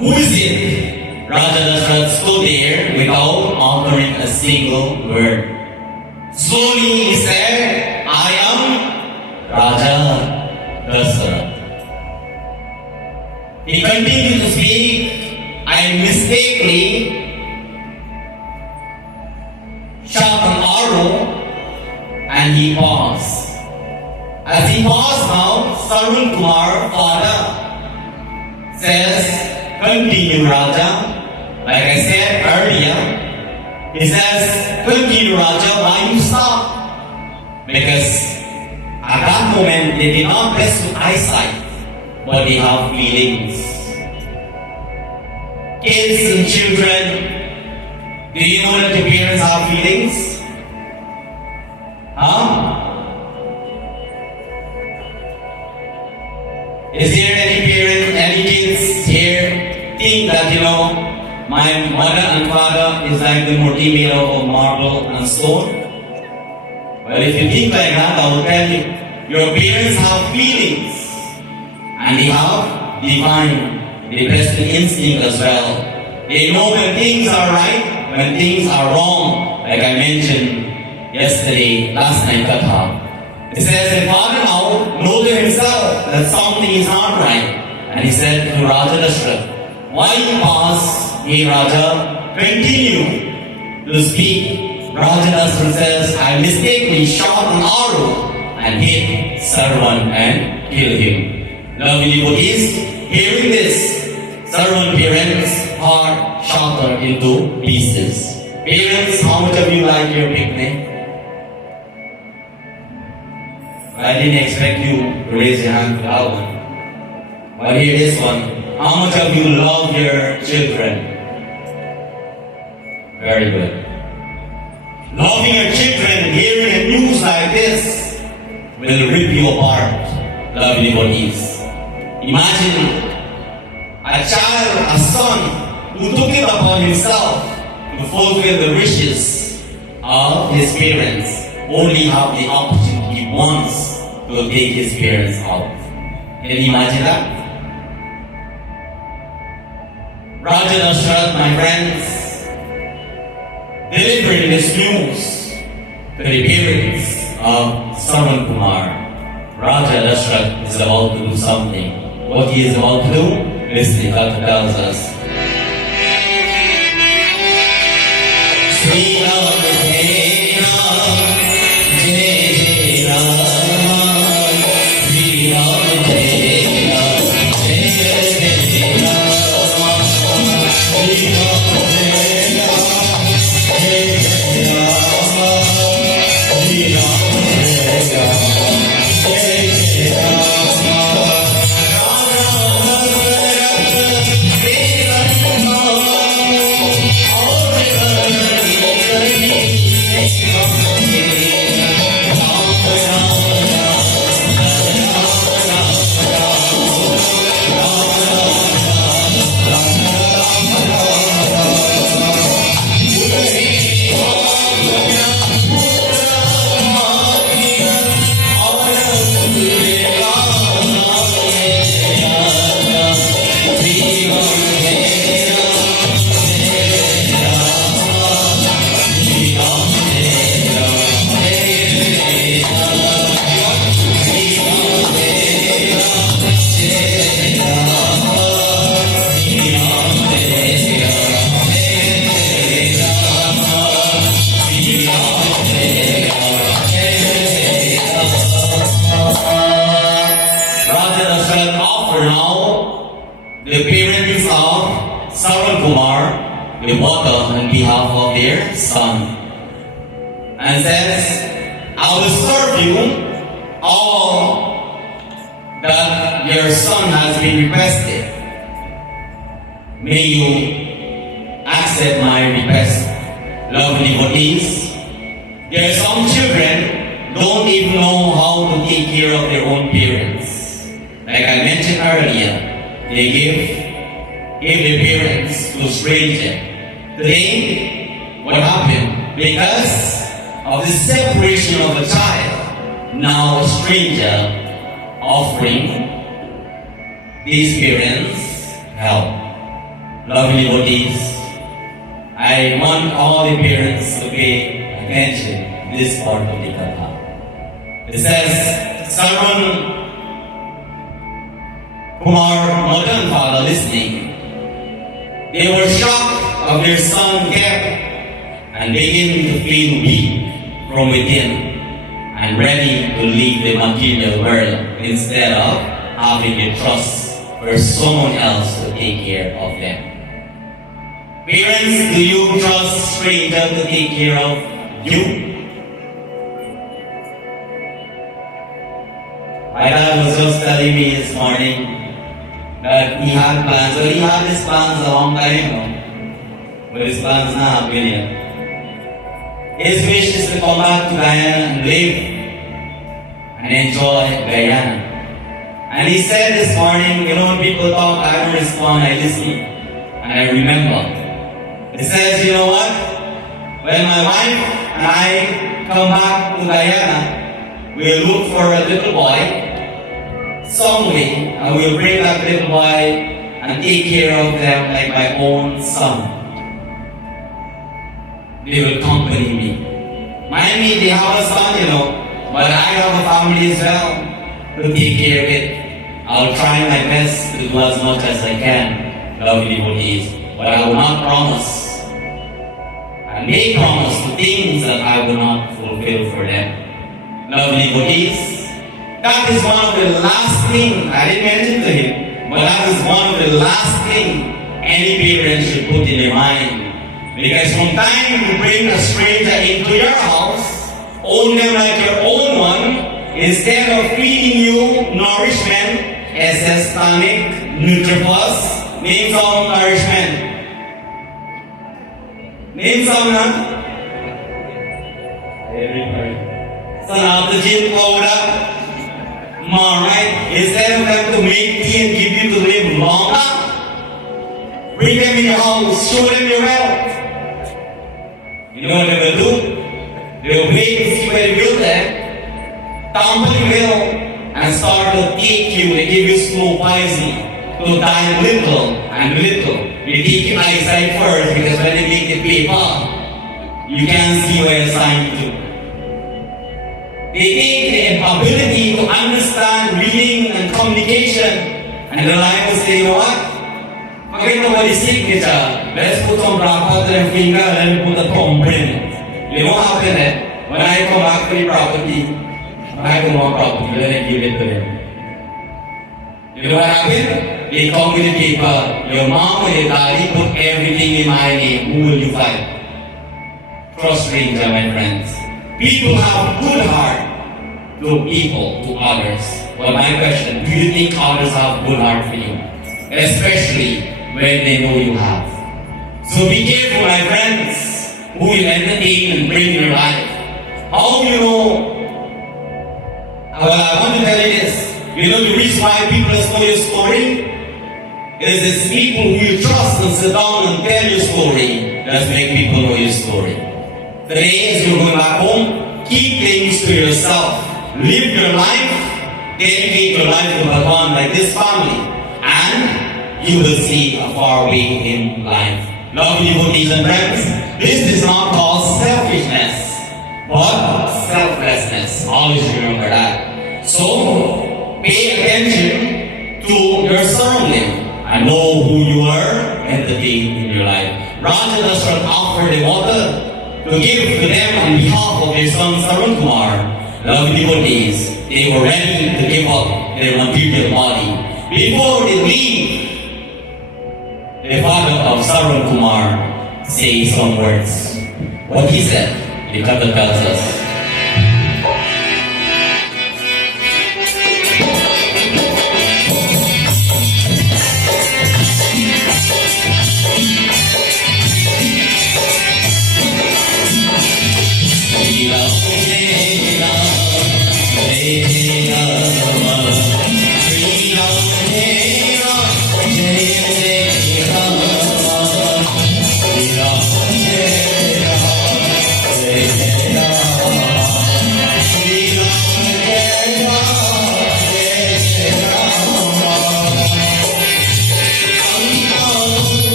Who is it? Raja Dashrath stood there without uttering a single word. Slowly he said, I am Raja Dashrath. He continued to speak and mistakenly shot an arrow and he paused. As he paused now, Sarun Kumar, father, says, continue Raja. Like I said earlier, he says, continue Raja, why you stop? Because at that moment they did not rest with eyesight, but they have feelings. Kids and children, do you know that your parents have feelings? Huh? Is there any parent, any kids here think that, you know, my mother and father is like the Murti made of marble and stone? Well, if you think like that, I will tell you, your parents have feelings and they have divine, the best instinct as well. They know when things are right, when things are wrong, like I mentioned yesterday, last night, Katha. It says the father now knows to himself that something is not right. And he said to Raja Dashrath, why pause, hey Raja, continue to speak. Raja Dashrath says, I mistakenly shot an arrow and hit Sarwan and killed him. Lovely devotees, hearing this, Sarwan parents' heart shattered into pieces. Parents, how much of you like your picnic? I didn't expect you to raise your hand for that one. But here is one. How much of you love your children? Very good. Loving your children, hearing a news like this will rip you apart, lovely devotees. Imagine a child, a son, who took it upon himself to fulfill the wishes of his parents, only have the opportunity once to take his parents out. Can you imagine that? Raja Dashrath, my friends, delivering this news to the parents of Sarwan Kumar. Raja Dashrath is about to do something. What he is about to do, listen, Dr. tells us. Sri Ram Jai Ram, Jai Ram, Sri Ram Jai Ram, Jai Ram, Sri Ram Jai Ram, Jai Ram, Sri Ram Jai Ram, the parents of Sarwan Kumar will water on behalf of their son and says, I will serve you all that your son has been requested. May you accept my request. Lovely devotees, there are some children don't even know how to take care of their own parents. Like I mentioned earlier, they give their parents to a stranger. Today, what happened? Because of the separation of a child, now a stranger offering these parents help. Lovely devotees, I want all the parents to pay attention to this part of the Katha. It says, Sarwan Kumar, mother and father listening, they were shocked of their son kept and began to feel weak from within and ready to leave the material world instead of having a trust for someone else to take care of them. Parents, do you trust strangers to take care of you? My dad was just telling me this morning that he had plans, or he had his plans a long time ago, but his plans now have been here. His wish is to come back to Gyaan and live and enjoy Gyaan. And he said this morning, you know, when people talk, I don't respond, I listen, and I remember. He says, you know what? When my wife and I come back to Gyaan, we'll look for a little boy someday, and we'll bring that little boy and take care of them like my own son. They will accompany me. Mind me, they have a son, you know, but I have a family as well to take care of it. I'll try my best to do as much as I can, lovely devotees, but I will not promise. I may promise to things that I will not fulfill for them. Lovely devotees, that is one of the last things, I didn't mention to him, but that is one of the last things any parent should put in their mind. Because from time you bring a stranger into your house, own them like your own one, instead of feeding you nourishment, SS tonic, Nutriplus, name some nourishment. Name some, huh? So now the gym powder, right? Instead of them to make tea and give you to live longer, bring them in your house, show them your wealth. You know what they will do? They will wait to see where you build them, tumble you will, and start to take you. They give you slow poison to die little and little. They take your eyesight first because when they make the paper, you can't see where it's signed to. They take the ability to understand reading and communication, and the line will say, you know what? Forget about the signature. Let's put some black on their finger and then put a thumbprint. You know what happened? When I come back to the property, I don't want property, then I give it to them. You know what happened? They come with the paper. Your mom or your daddy put everything in my name. Who will you fight? Trust stranger, my friends. People have good heart to people, to others. But my question, do you think others have good heart for you? Especially when they know you have. So be careful, my friends, who will entertain and bring your life. How do you know? Well, I want to tell you this. You know the reason why people know your story? Is it's people who you trust and sit down and tell your story that make people know your story. Today, as you're going back home, keep things to yourself. Live your life, dedicate your life to Bhagwan like this family, and you will see a far way in life. Lovely devotees and friends, this is not called selfishness, but selflessness. Always remember that. So, pay attention to your surrounding and know who you are entertained in your life. Raja Dashrath offered the water to give to them on behalf of their son Sarun Kumar. Lovely devotees, they were ready to give up their material body. Before they leave, the father of Sarun Kumar says some words. What he said, the Kata tells us.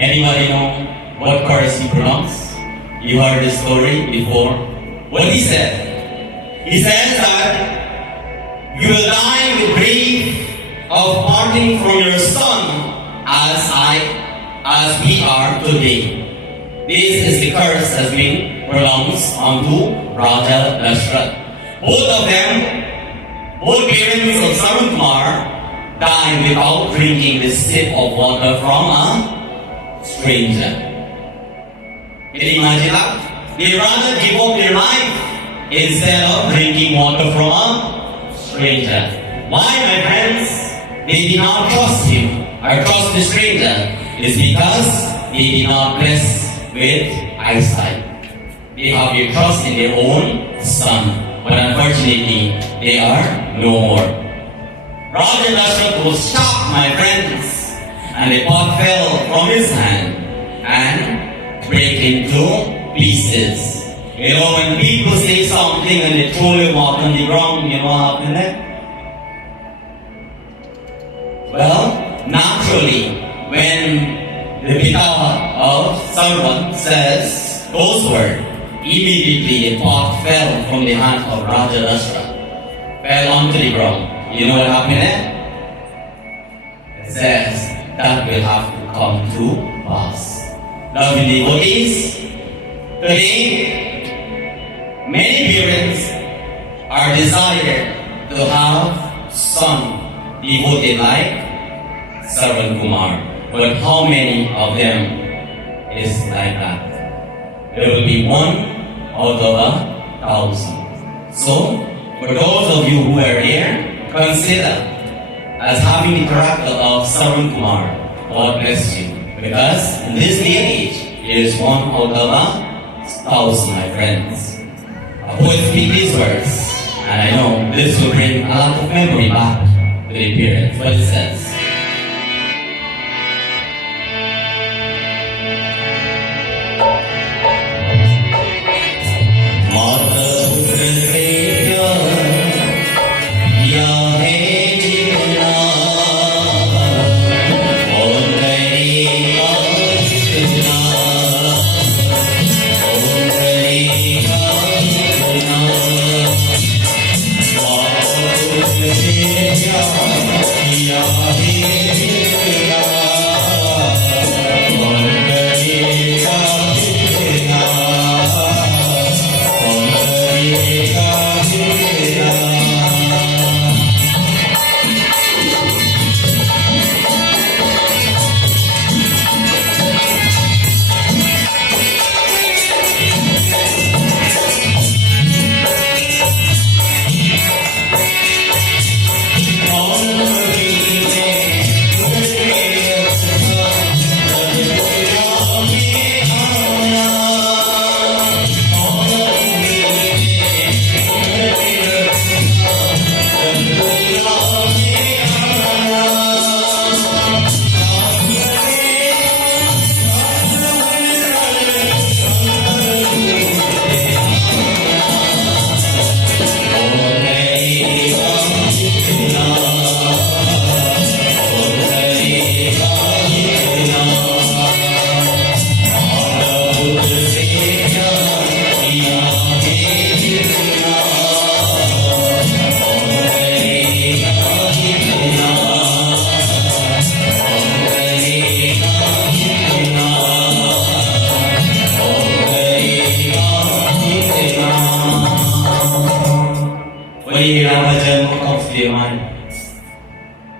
Anybody know what curse he pronounced? You heard this story before. What he said? He says that you will die with grief of parting from your son as we are today. This is the curse has been pronounced onto Raja Dashrath. Both of them, both parents of Sarun Kumar, died without drinking this sip of water from a stranger. Can you imagine that? They rather give up their life instead of drinking water from a stranger. Why, my friends? They did not trust him or trust the stranger. It's because they did not bless with eyesight. They have their trust in their own son. But unfortunately, they are no more. Raja Dashrath was shocked, my friends, and the pot fell from his hand and break into pieces. You know, when people say something and they throw him out on the ground, you know what happened there? Well, naturally, when the Pita of Sarvan says those words, immediately the pot fell from the hand of Raja Dashrath, fell onto the ground. You know what happened there? It says that will have to come to pass. Lovely devotees, today many parents are desired to have son devoted like Sarvan Kumar. But how many of them is like that? There will be 1 out of 1,000. So, for those of you who are here, consider as having the character of Sarvan Kumar. God bless you. Because in this day and age, it is 1 out of 1,000, my friends. I will speak these words, and I know this will bring a lot of memory back to the parents. What it says.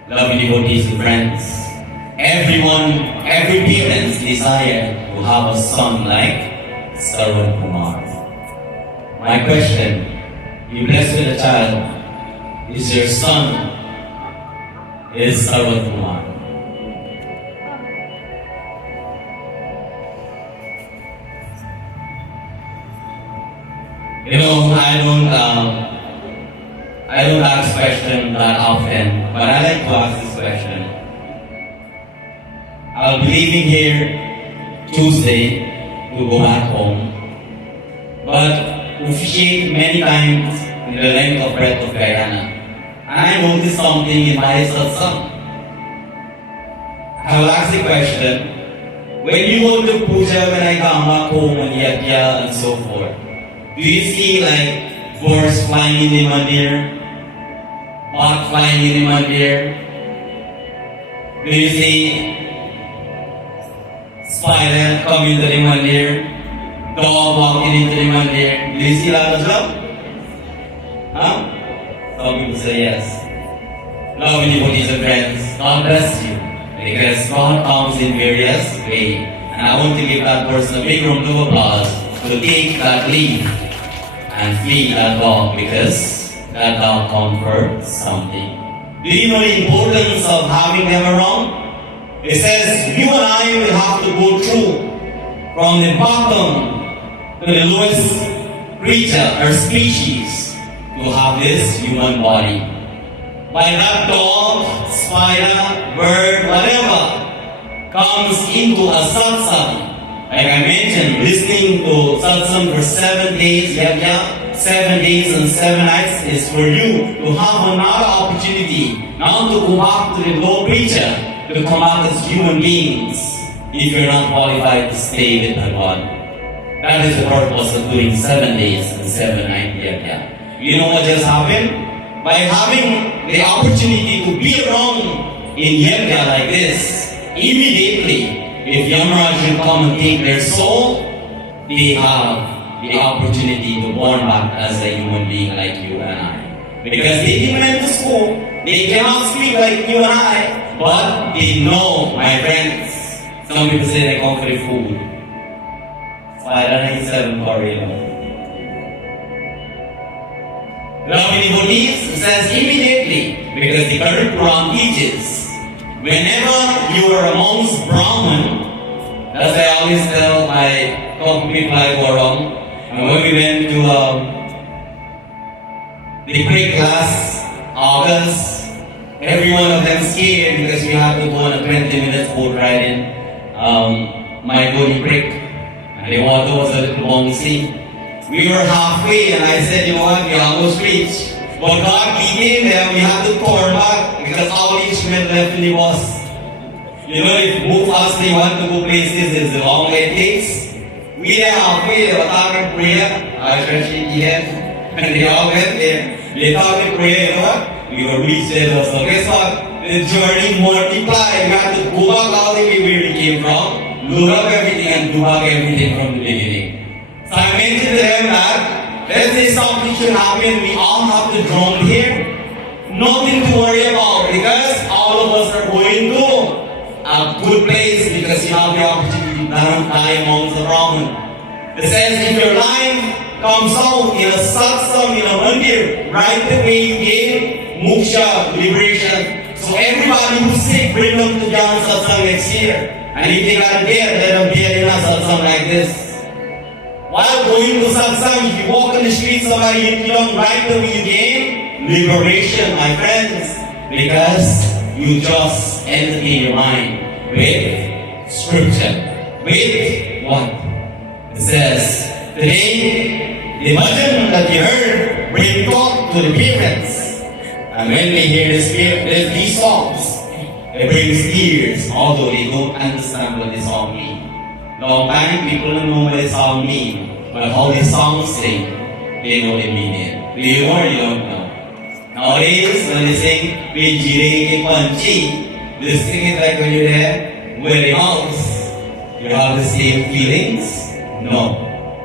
Lovely devotees and friends, every parent's desire to have a son like Sarvan Kumar. My question, you blessed with a child, is your son is Sarvan Kumar? You know, I don't ask questions that often, but I like to ask this question. I'll be leaving here Tuesday to go back home, but officiate many times in the length of breath of Gyaan. And I noticed something in my satsang. I will ask the question, when you go to puja, when I come back home and Yajna and so forth, do you see like birds flying in the mandir? Pot flying in the mandir? Do you see spider coming into the mandir? Dog walking into the mandir? Do you see that as well? Huh? Some people say yes. Lovely devotees and friends, God bless you. Because God comes in various ways. And I want to give that person a big round of applause to take that lead and feed that dog, because that dog comforts something. Do you know the importance of having them around? It says you and I will have to go through from the bottom to the lowest creature or species to have this human body. By that dog, spider, bird, whatever comes into a satsang. Like I mentioned, listening to satsang for 7 days, Yajna, 7 days and 7 nights is for you to have another opportunity now to go back to the low creature, to come out as human beings if you're not qualified to stay with the God. That is the purpose of doing 7 days and 7 nights Yajna. You know what just happened? By having the opportunity to be around in Yajna like this, immediately, if Yamaraj will come and take their soul, they have the opportunity to born back as a human being like you and I. Because they didn't went to school, they cannot speak like you and I, but they know, my friends. Some people say they come for the food. 597 Korean. Loving devotees says immediately, because the current Quran teaches, whenever you are amongst Brahman, that's why I always tell my talk people I go wrong. And when we went to the Greek class, August, every one of them scared because we had to go on a 20-minute boat ride in my Goni Creek. And the water was a little bouncy. We were halfway and I said, you know what, we almost reached. But God, we came there, we had to turn back because all the instruments left in the bus. You know, if both us they want to go places, it's the long way it takes. We there halfway, they were talking prayer, I was shaking head, and they all went there. They talking prayer, you know what? We were reached there also. Guess what? The journey multiplied. We had to go back all the way where we came from, load up everything and do back everything from the beginning. So I mentioned to them that, let's say something should happen, we all have to drown here. Nothing to worry about because all of us are going to a good place because you have the opportunity to die amongst the Brahman. It says if your life comes out in a satsang, in a mandir, right the way you gave, moksha, liberation. So everybody who's sick, bring them to Gyaan satsang next year. And if they got there, let them get in a satsang like this. While going to satsang, if you walk in the street, somebody hit you on right the way you gain liberation, my friends, because you just entertain your mind with scripture. With what? It says, today, the bhajan that you heard bring talk to the parents. And when they hear these songs, it brings tears, although they don't understand what the song means. Long time people don't know what the song means, but how the songs sing, they know the meaning. Do you or you don't know? Nowadays, when they sing Pinjire Ke Panchi, they sing it like when you're there with the mouse. You have the same feelings? No.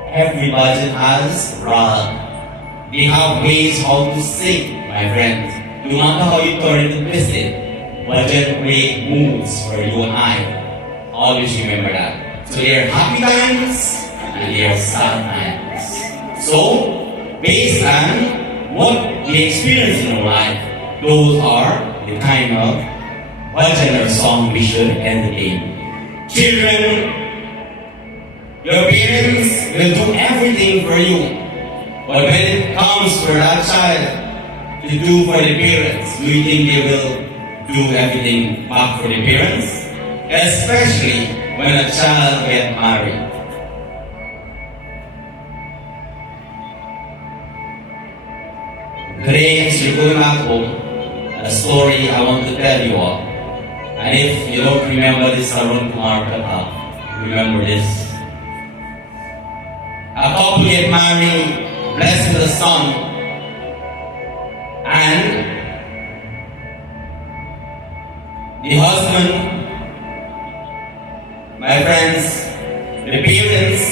Every bhajan has rag. They have ways how to sing, my friends. No matter how you turn it and twist it, bhajan way moves for you and I. Always remember that. So there are happy times and there are sad times. So, based on what we experience in our life, those are the kind of bhajan or song we should entertain. Children, your parents will do everything for you. But when it comes for that child to do for the parents, do you think they will do everything back for the parents? Especially when a child gets married. Today, as you're going back home, a story I want to tell you all. And if you don't remember this Arun Kumar Katha, remember this. A couple get married, blessed with a son, and the husband, my friends, the parents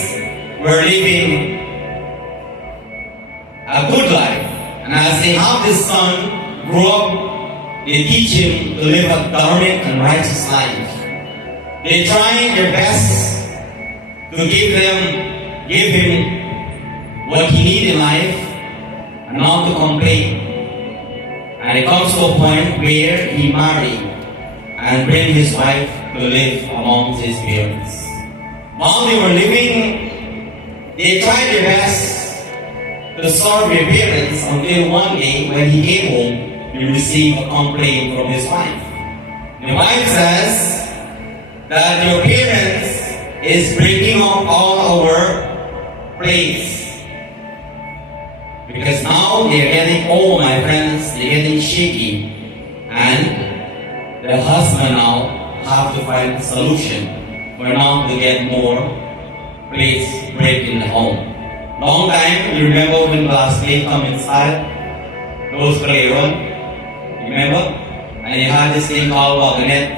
were living a good life. And as they have this son grow up, they teach him to live a dharmic and righteous life. They try their best to give him what he needs in life and not to complain. And it comes to a point where he married and bring his wife to live amongst his parents. While they were living They tried their best to serve their parents until one day when he came home, he received a complaint from his wife. The wife says that your parents is breaking up all our plates. Because now they're getting old, my friends, they're getting shaky. And the husband now have to find a solution for now to get more plates break in the home. Long time, you remember when glass plate come inside? Those play one? Remember? And you had this thing called magnet.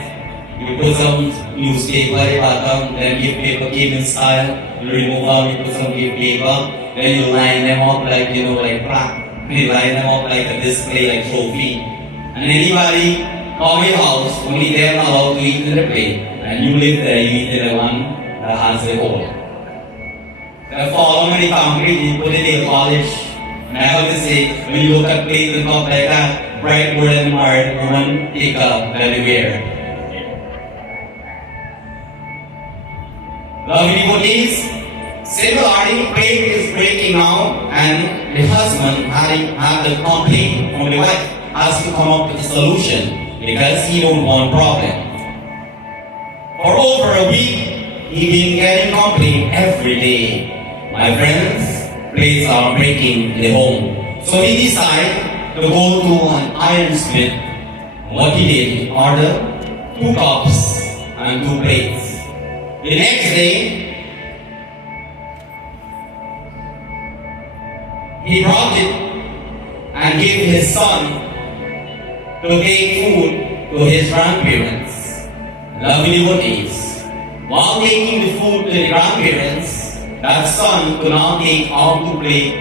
You put some newspaper at the bottom, then gift paper came inside. You remove out, you put some gift paper. Then you line them up like, like plaque. You line them up like a display, like trophy. And anybody come your house, only them allowed to eat in the plate. And you live there, you eat in the one that has the hole. The follow when the concrete, you put it in polish. And I have to say, when you look at plate and cup like that, bright word and hard, woman, take up everywhere. Lovely devotees, similarly, plate is breaking now, and the husband had the complaint from the wife, has to come up with a solution because he don't want problem. For over a week, he been getting complaint every day. My friends, plates are breaking in the home. So he decided to go to an ironsmith. What he did, he ordered 2 cups and 2 plates. The next day, he brought it and gave his son to take food to his grandparents. Lovely devotees. While taking the food to the grandparents, that son could not take all 2 plates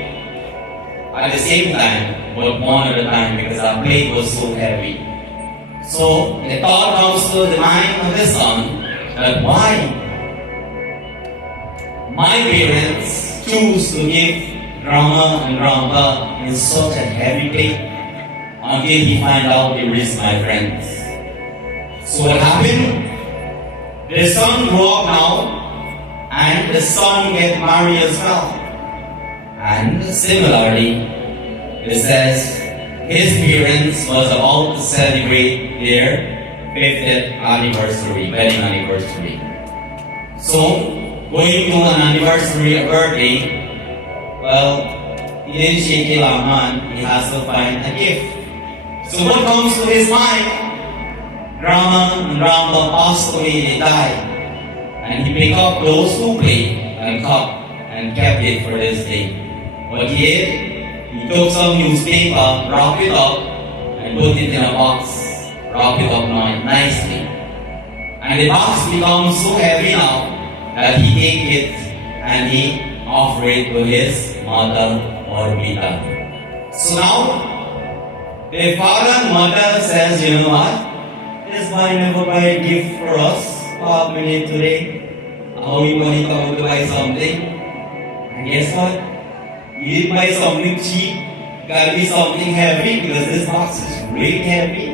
at the same time, but one at a time because our plate was so heavy. So the thought comes to the mind of the son that why my parents choose to give grandma and grandpa in such a heavy plate until he find out the risk, my friends. So what happened? The son grew up now, and the son get married as well. And similarly, it says his parents was about to celebrate their 50th anniversary, wedding anniversary. So going to an anniversary, a birthday, well, he didn't shake it on man, he has to find a gift. So what comes to his mind? Grandma and grandpa passed away, they died. And he picked up those 2 plates and cup and kept it for this day. What he did, he took some newspaper, wrapped it up, and put it in a box, wrapped it up nicely. And the box becomes so heavy now that he take it and he offer it to his mother or Vita. So now, the father and mother says, you know what? This boy never buy a gift for us. What we need today? How we money come to buy something? And guess what? You didn't buy something cheap. Gotta be something heavy because this box is really heavy.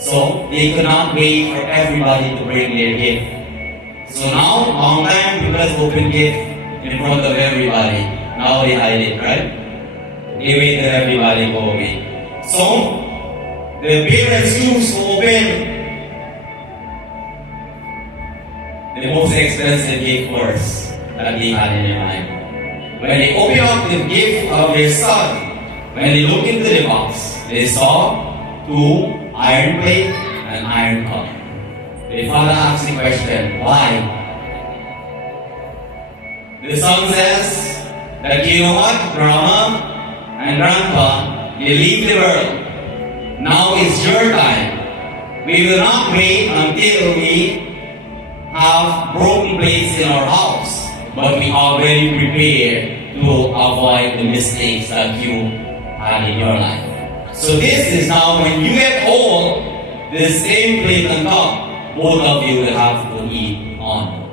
So they could not wait for everybody to bring their gift. So now, long time, people open gift in front of everybody. Now they hide it, right? They wait till everybody go away. So, the parents choose to open the most expensive gift first that they had in their mind. When they open up the gift of their son, when they look into the box, they saw 2 iron plate and iron cup. The father asks the question, why? The son says that you know what, grandma and grandpa, you leave the world. Now it's your time. We will not wait until we have broken plates in our house, but we are already prepared to avoid the mistakes that you had in your life. So this is now when you get old, the same plate and cup, both of you will have to eat on,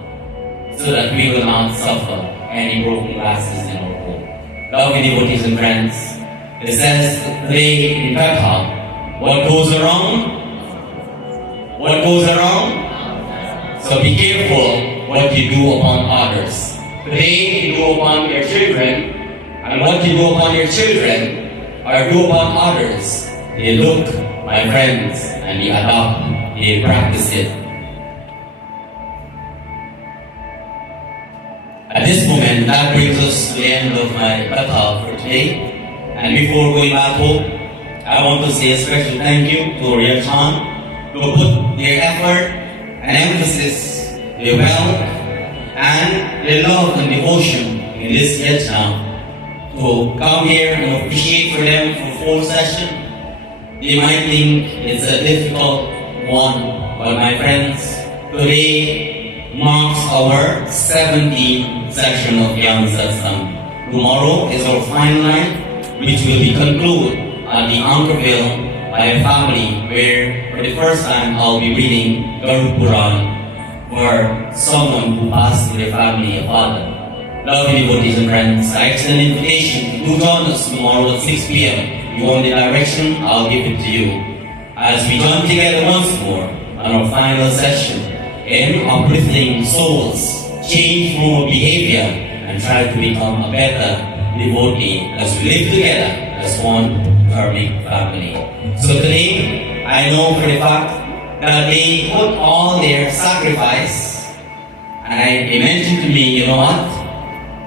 so that we will not suffer any broken glasses in our home. Lovely devotees and friends, it says today in Katha, what goes around? What goes around? So be careful what you do upon others. Today, you do upon your children, and what you do upon your children, or do upon others. They look, my friends, and they adopt, they practice it. At this moment, that brings us to the end of my katha for today. And before going back home, I want to say a special thank you to Gyaan to put their effort and emphasis, their wealth, and their love and devotion in this Yajna to come here and appreciate for them for full session. They might think it's a difficult one, but my friends, today marks our 17th session of Gyaan Satsang. Tomorrow is our final night, which will be concluded at the Anchorville by a family where for the first time I'll be reading Garud Puran for someone who passed in their family a father. Lovely devotees and friends, I extend an invitation to join us tomorrow at 6 p.m. You want the direction, I'll give it to you. As we join together once more on our final session in uplifting souls, change moral behavior, and try to become a better devotee as we live together as one karmic family. So today, I know for the fact that they put all their sacrifice, and they mentioned to me, you know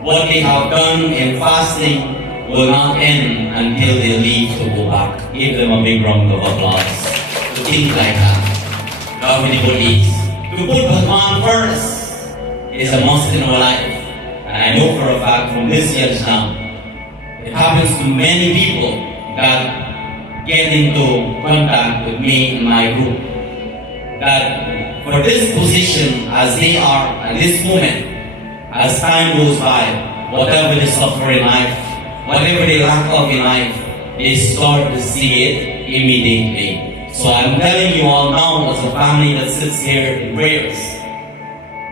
what they have done in fasting will not end until they leave to go back. Give them a big round of applause to think like that. Lovely devotees, to put Bhagwan first is a must in our life. And I know for a fact from this Yajna, it happens to many people that get into contact with me and my group, that for this position as they are at this moment, as time goes by, whatever they suffer in life, whatever they lack of in life, they start to see it immediately. So I'm telling you all now as a family that sits here in prayers,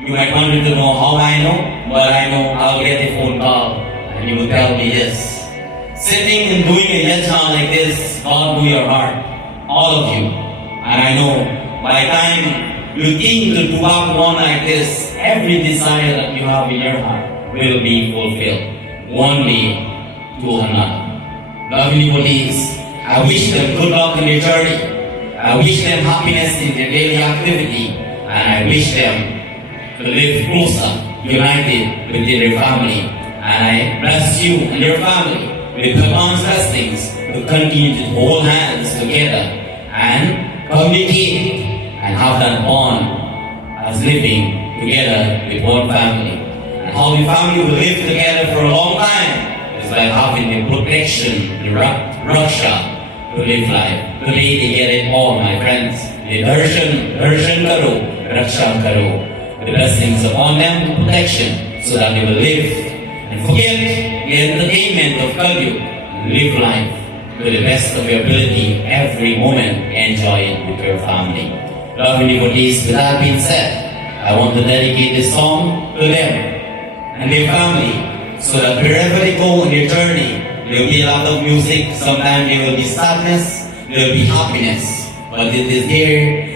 you might want to know how I know, but I know I'll get a phone call and you will tell me this. Sitting and doing a yajna like this, God knew your heart, all of you. And I know by the time you think to do up one like this, every desire that you have in your heart will be fulfilled. One day to another. Lovely devotees, I wish them good luck in their journey. I wish them happiness in their daily activity. And I wish them to live closer, united within their family. And I bless you and your family with Bhagwan's blessings to continue to hold hands together and communicate and have that bond as living together with one family. And how the family will live together for a long time is by having the protection, the raksha to live life. Today they get it all, my friends. The darshan karo, raksha karo. The blessings upon them, protection, so that they will live and forget the entertainment of Kali and live life to the best of your ability every moment. Enjoy it with your family. Lovely devotees, with that being said, I want to dedicate this song to them and their family, so that wherever they go on their journey, there will be a lot of music. Sometimes there will be sadness, there will be happiness, but it is there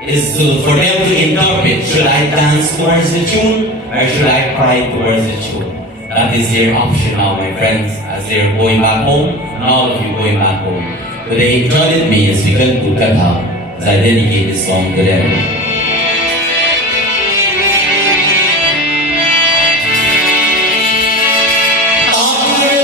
is for them to interpret, should I dance towards the tune or should I cry towards the tune? That is their option now, my friends, as they're going back home, and all of you going back home. Today, join with me as we conclude Katha, as I dedicate this song to them. Hare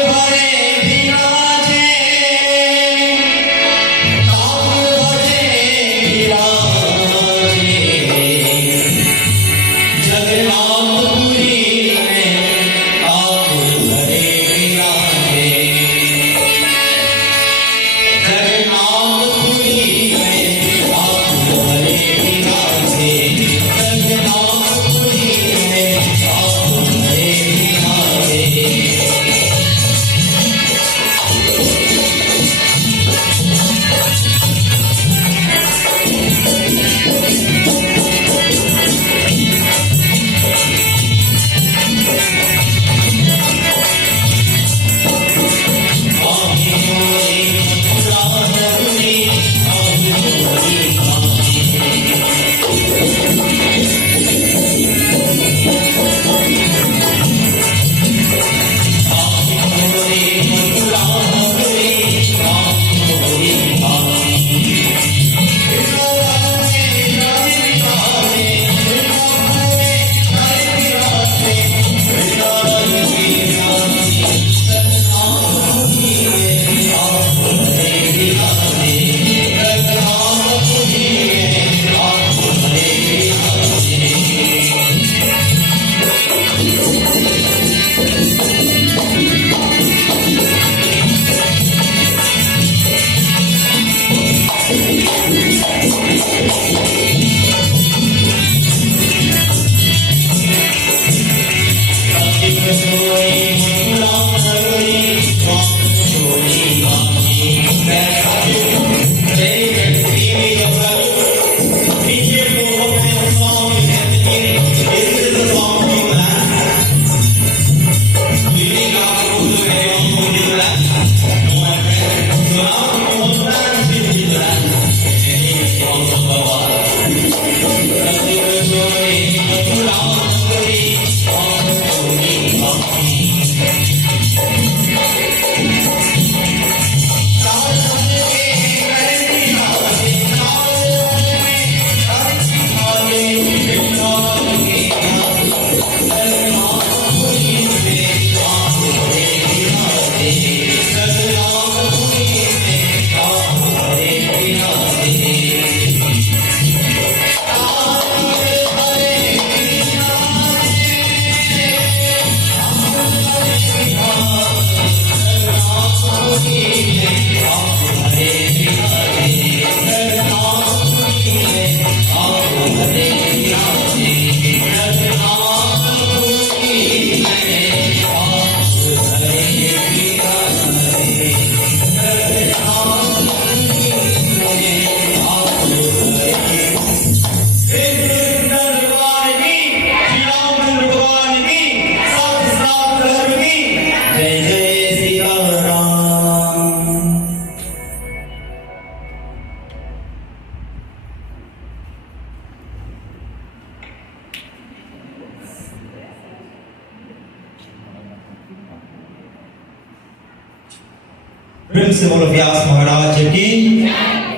principal Vyas Maharaj की,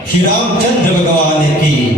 श्री रामचंद्र भगवान की।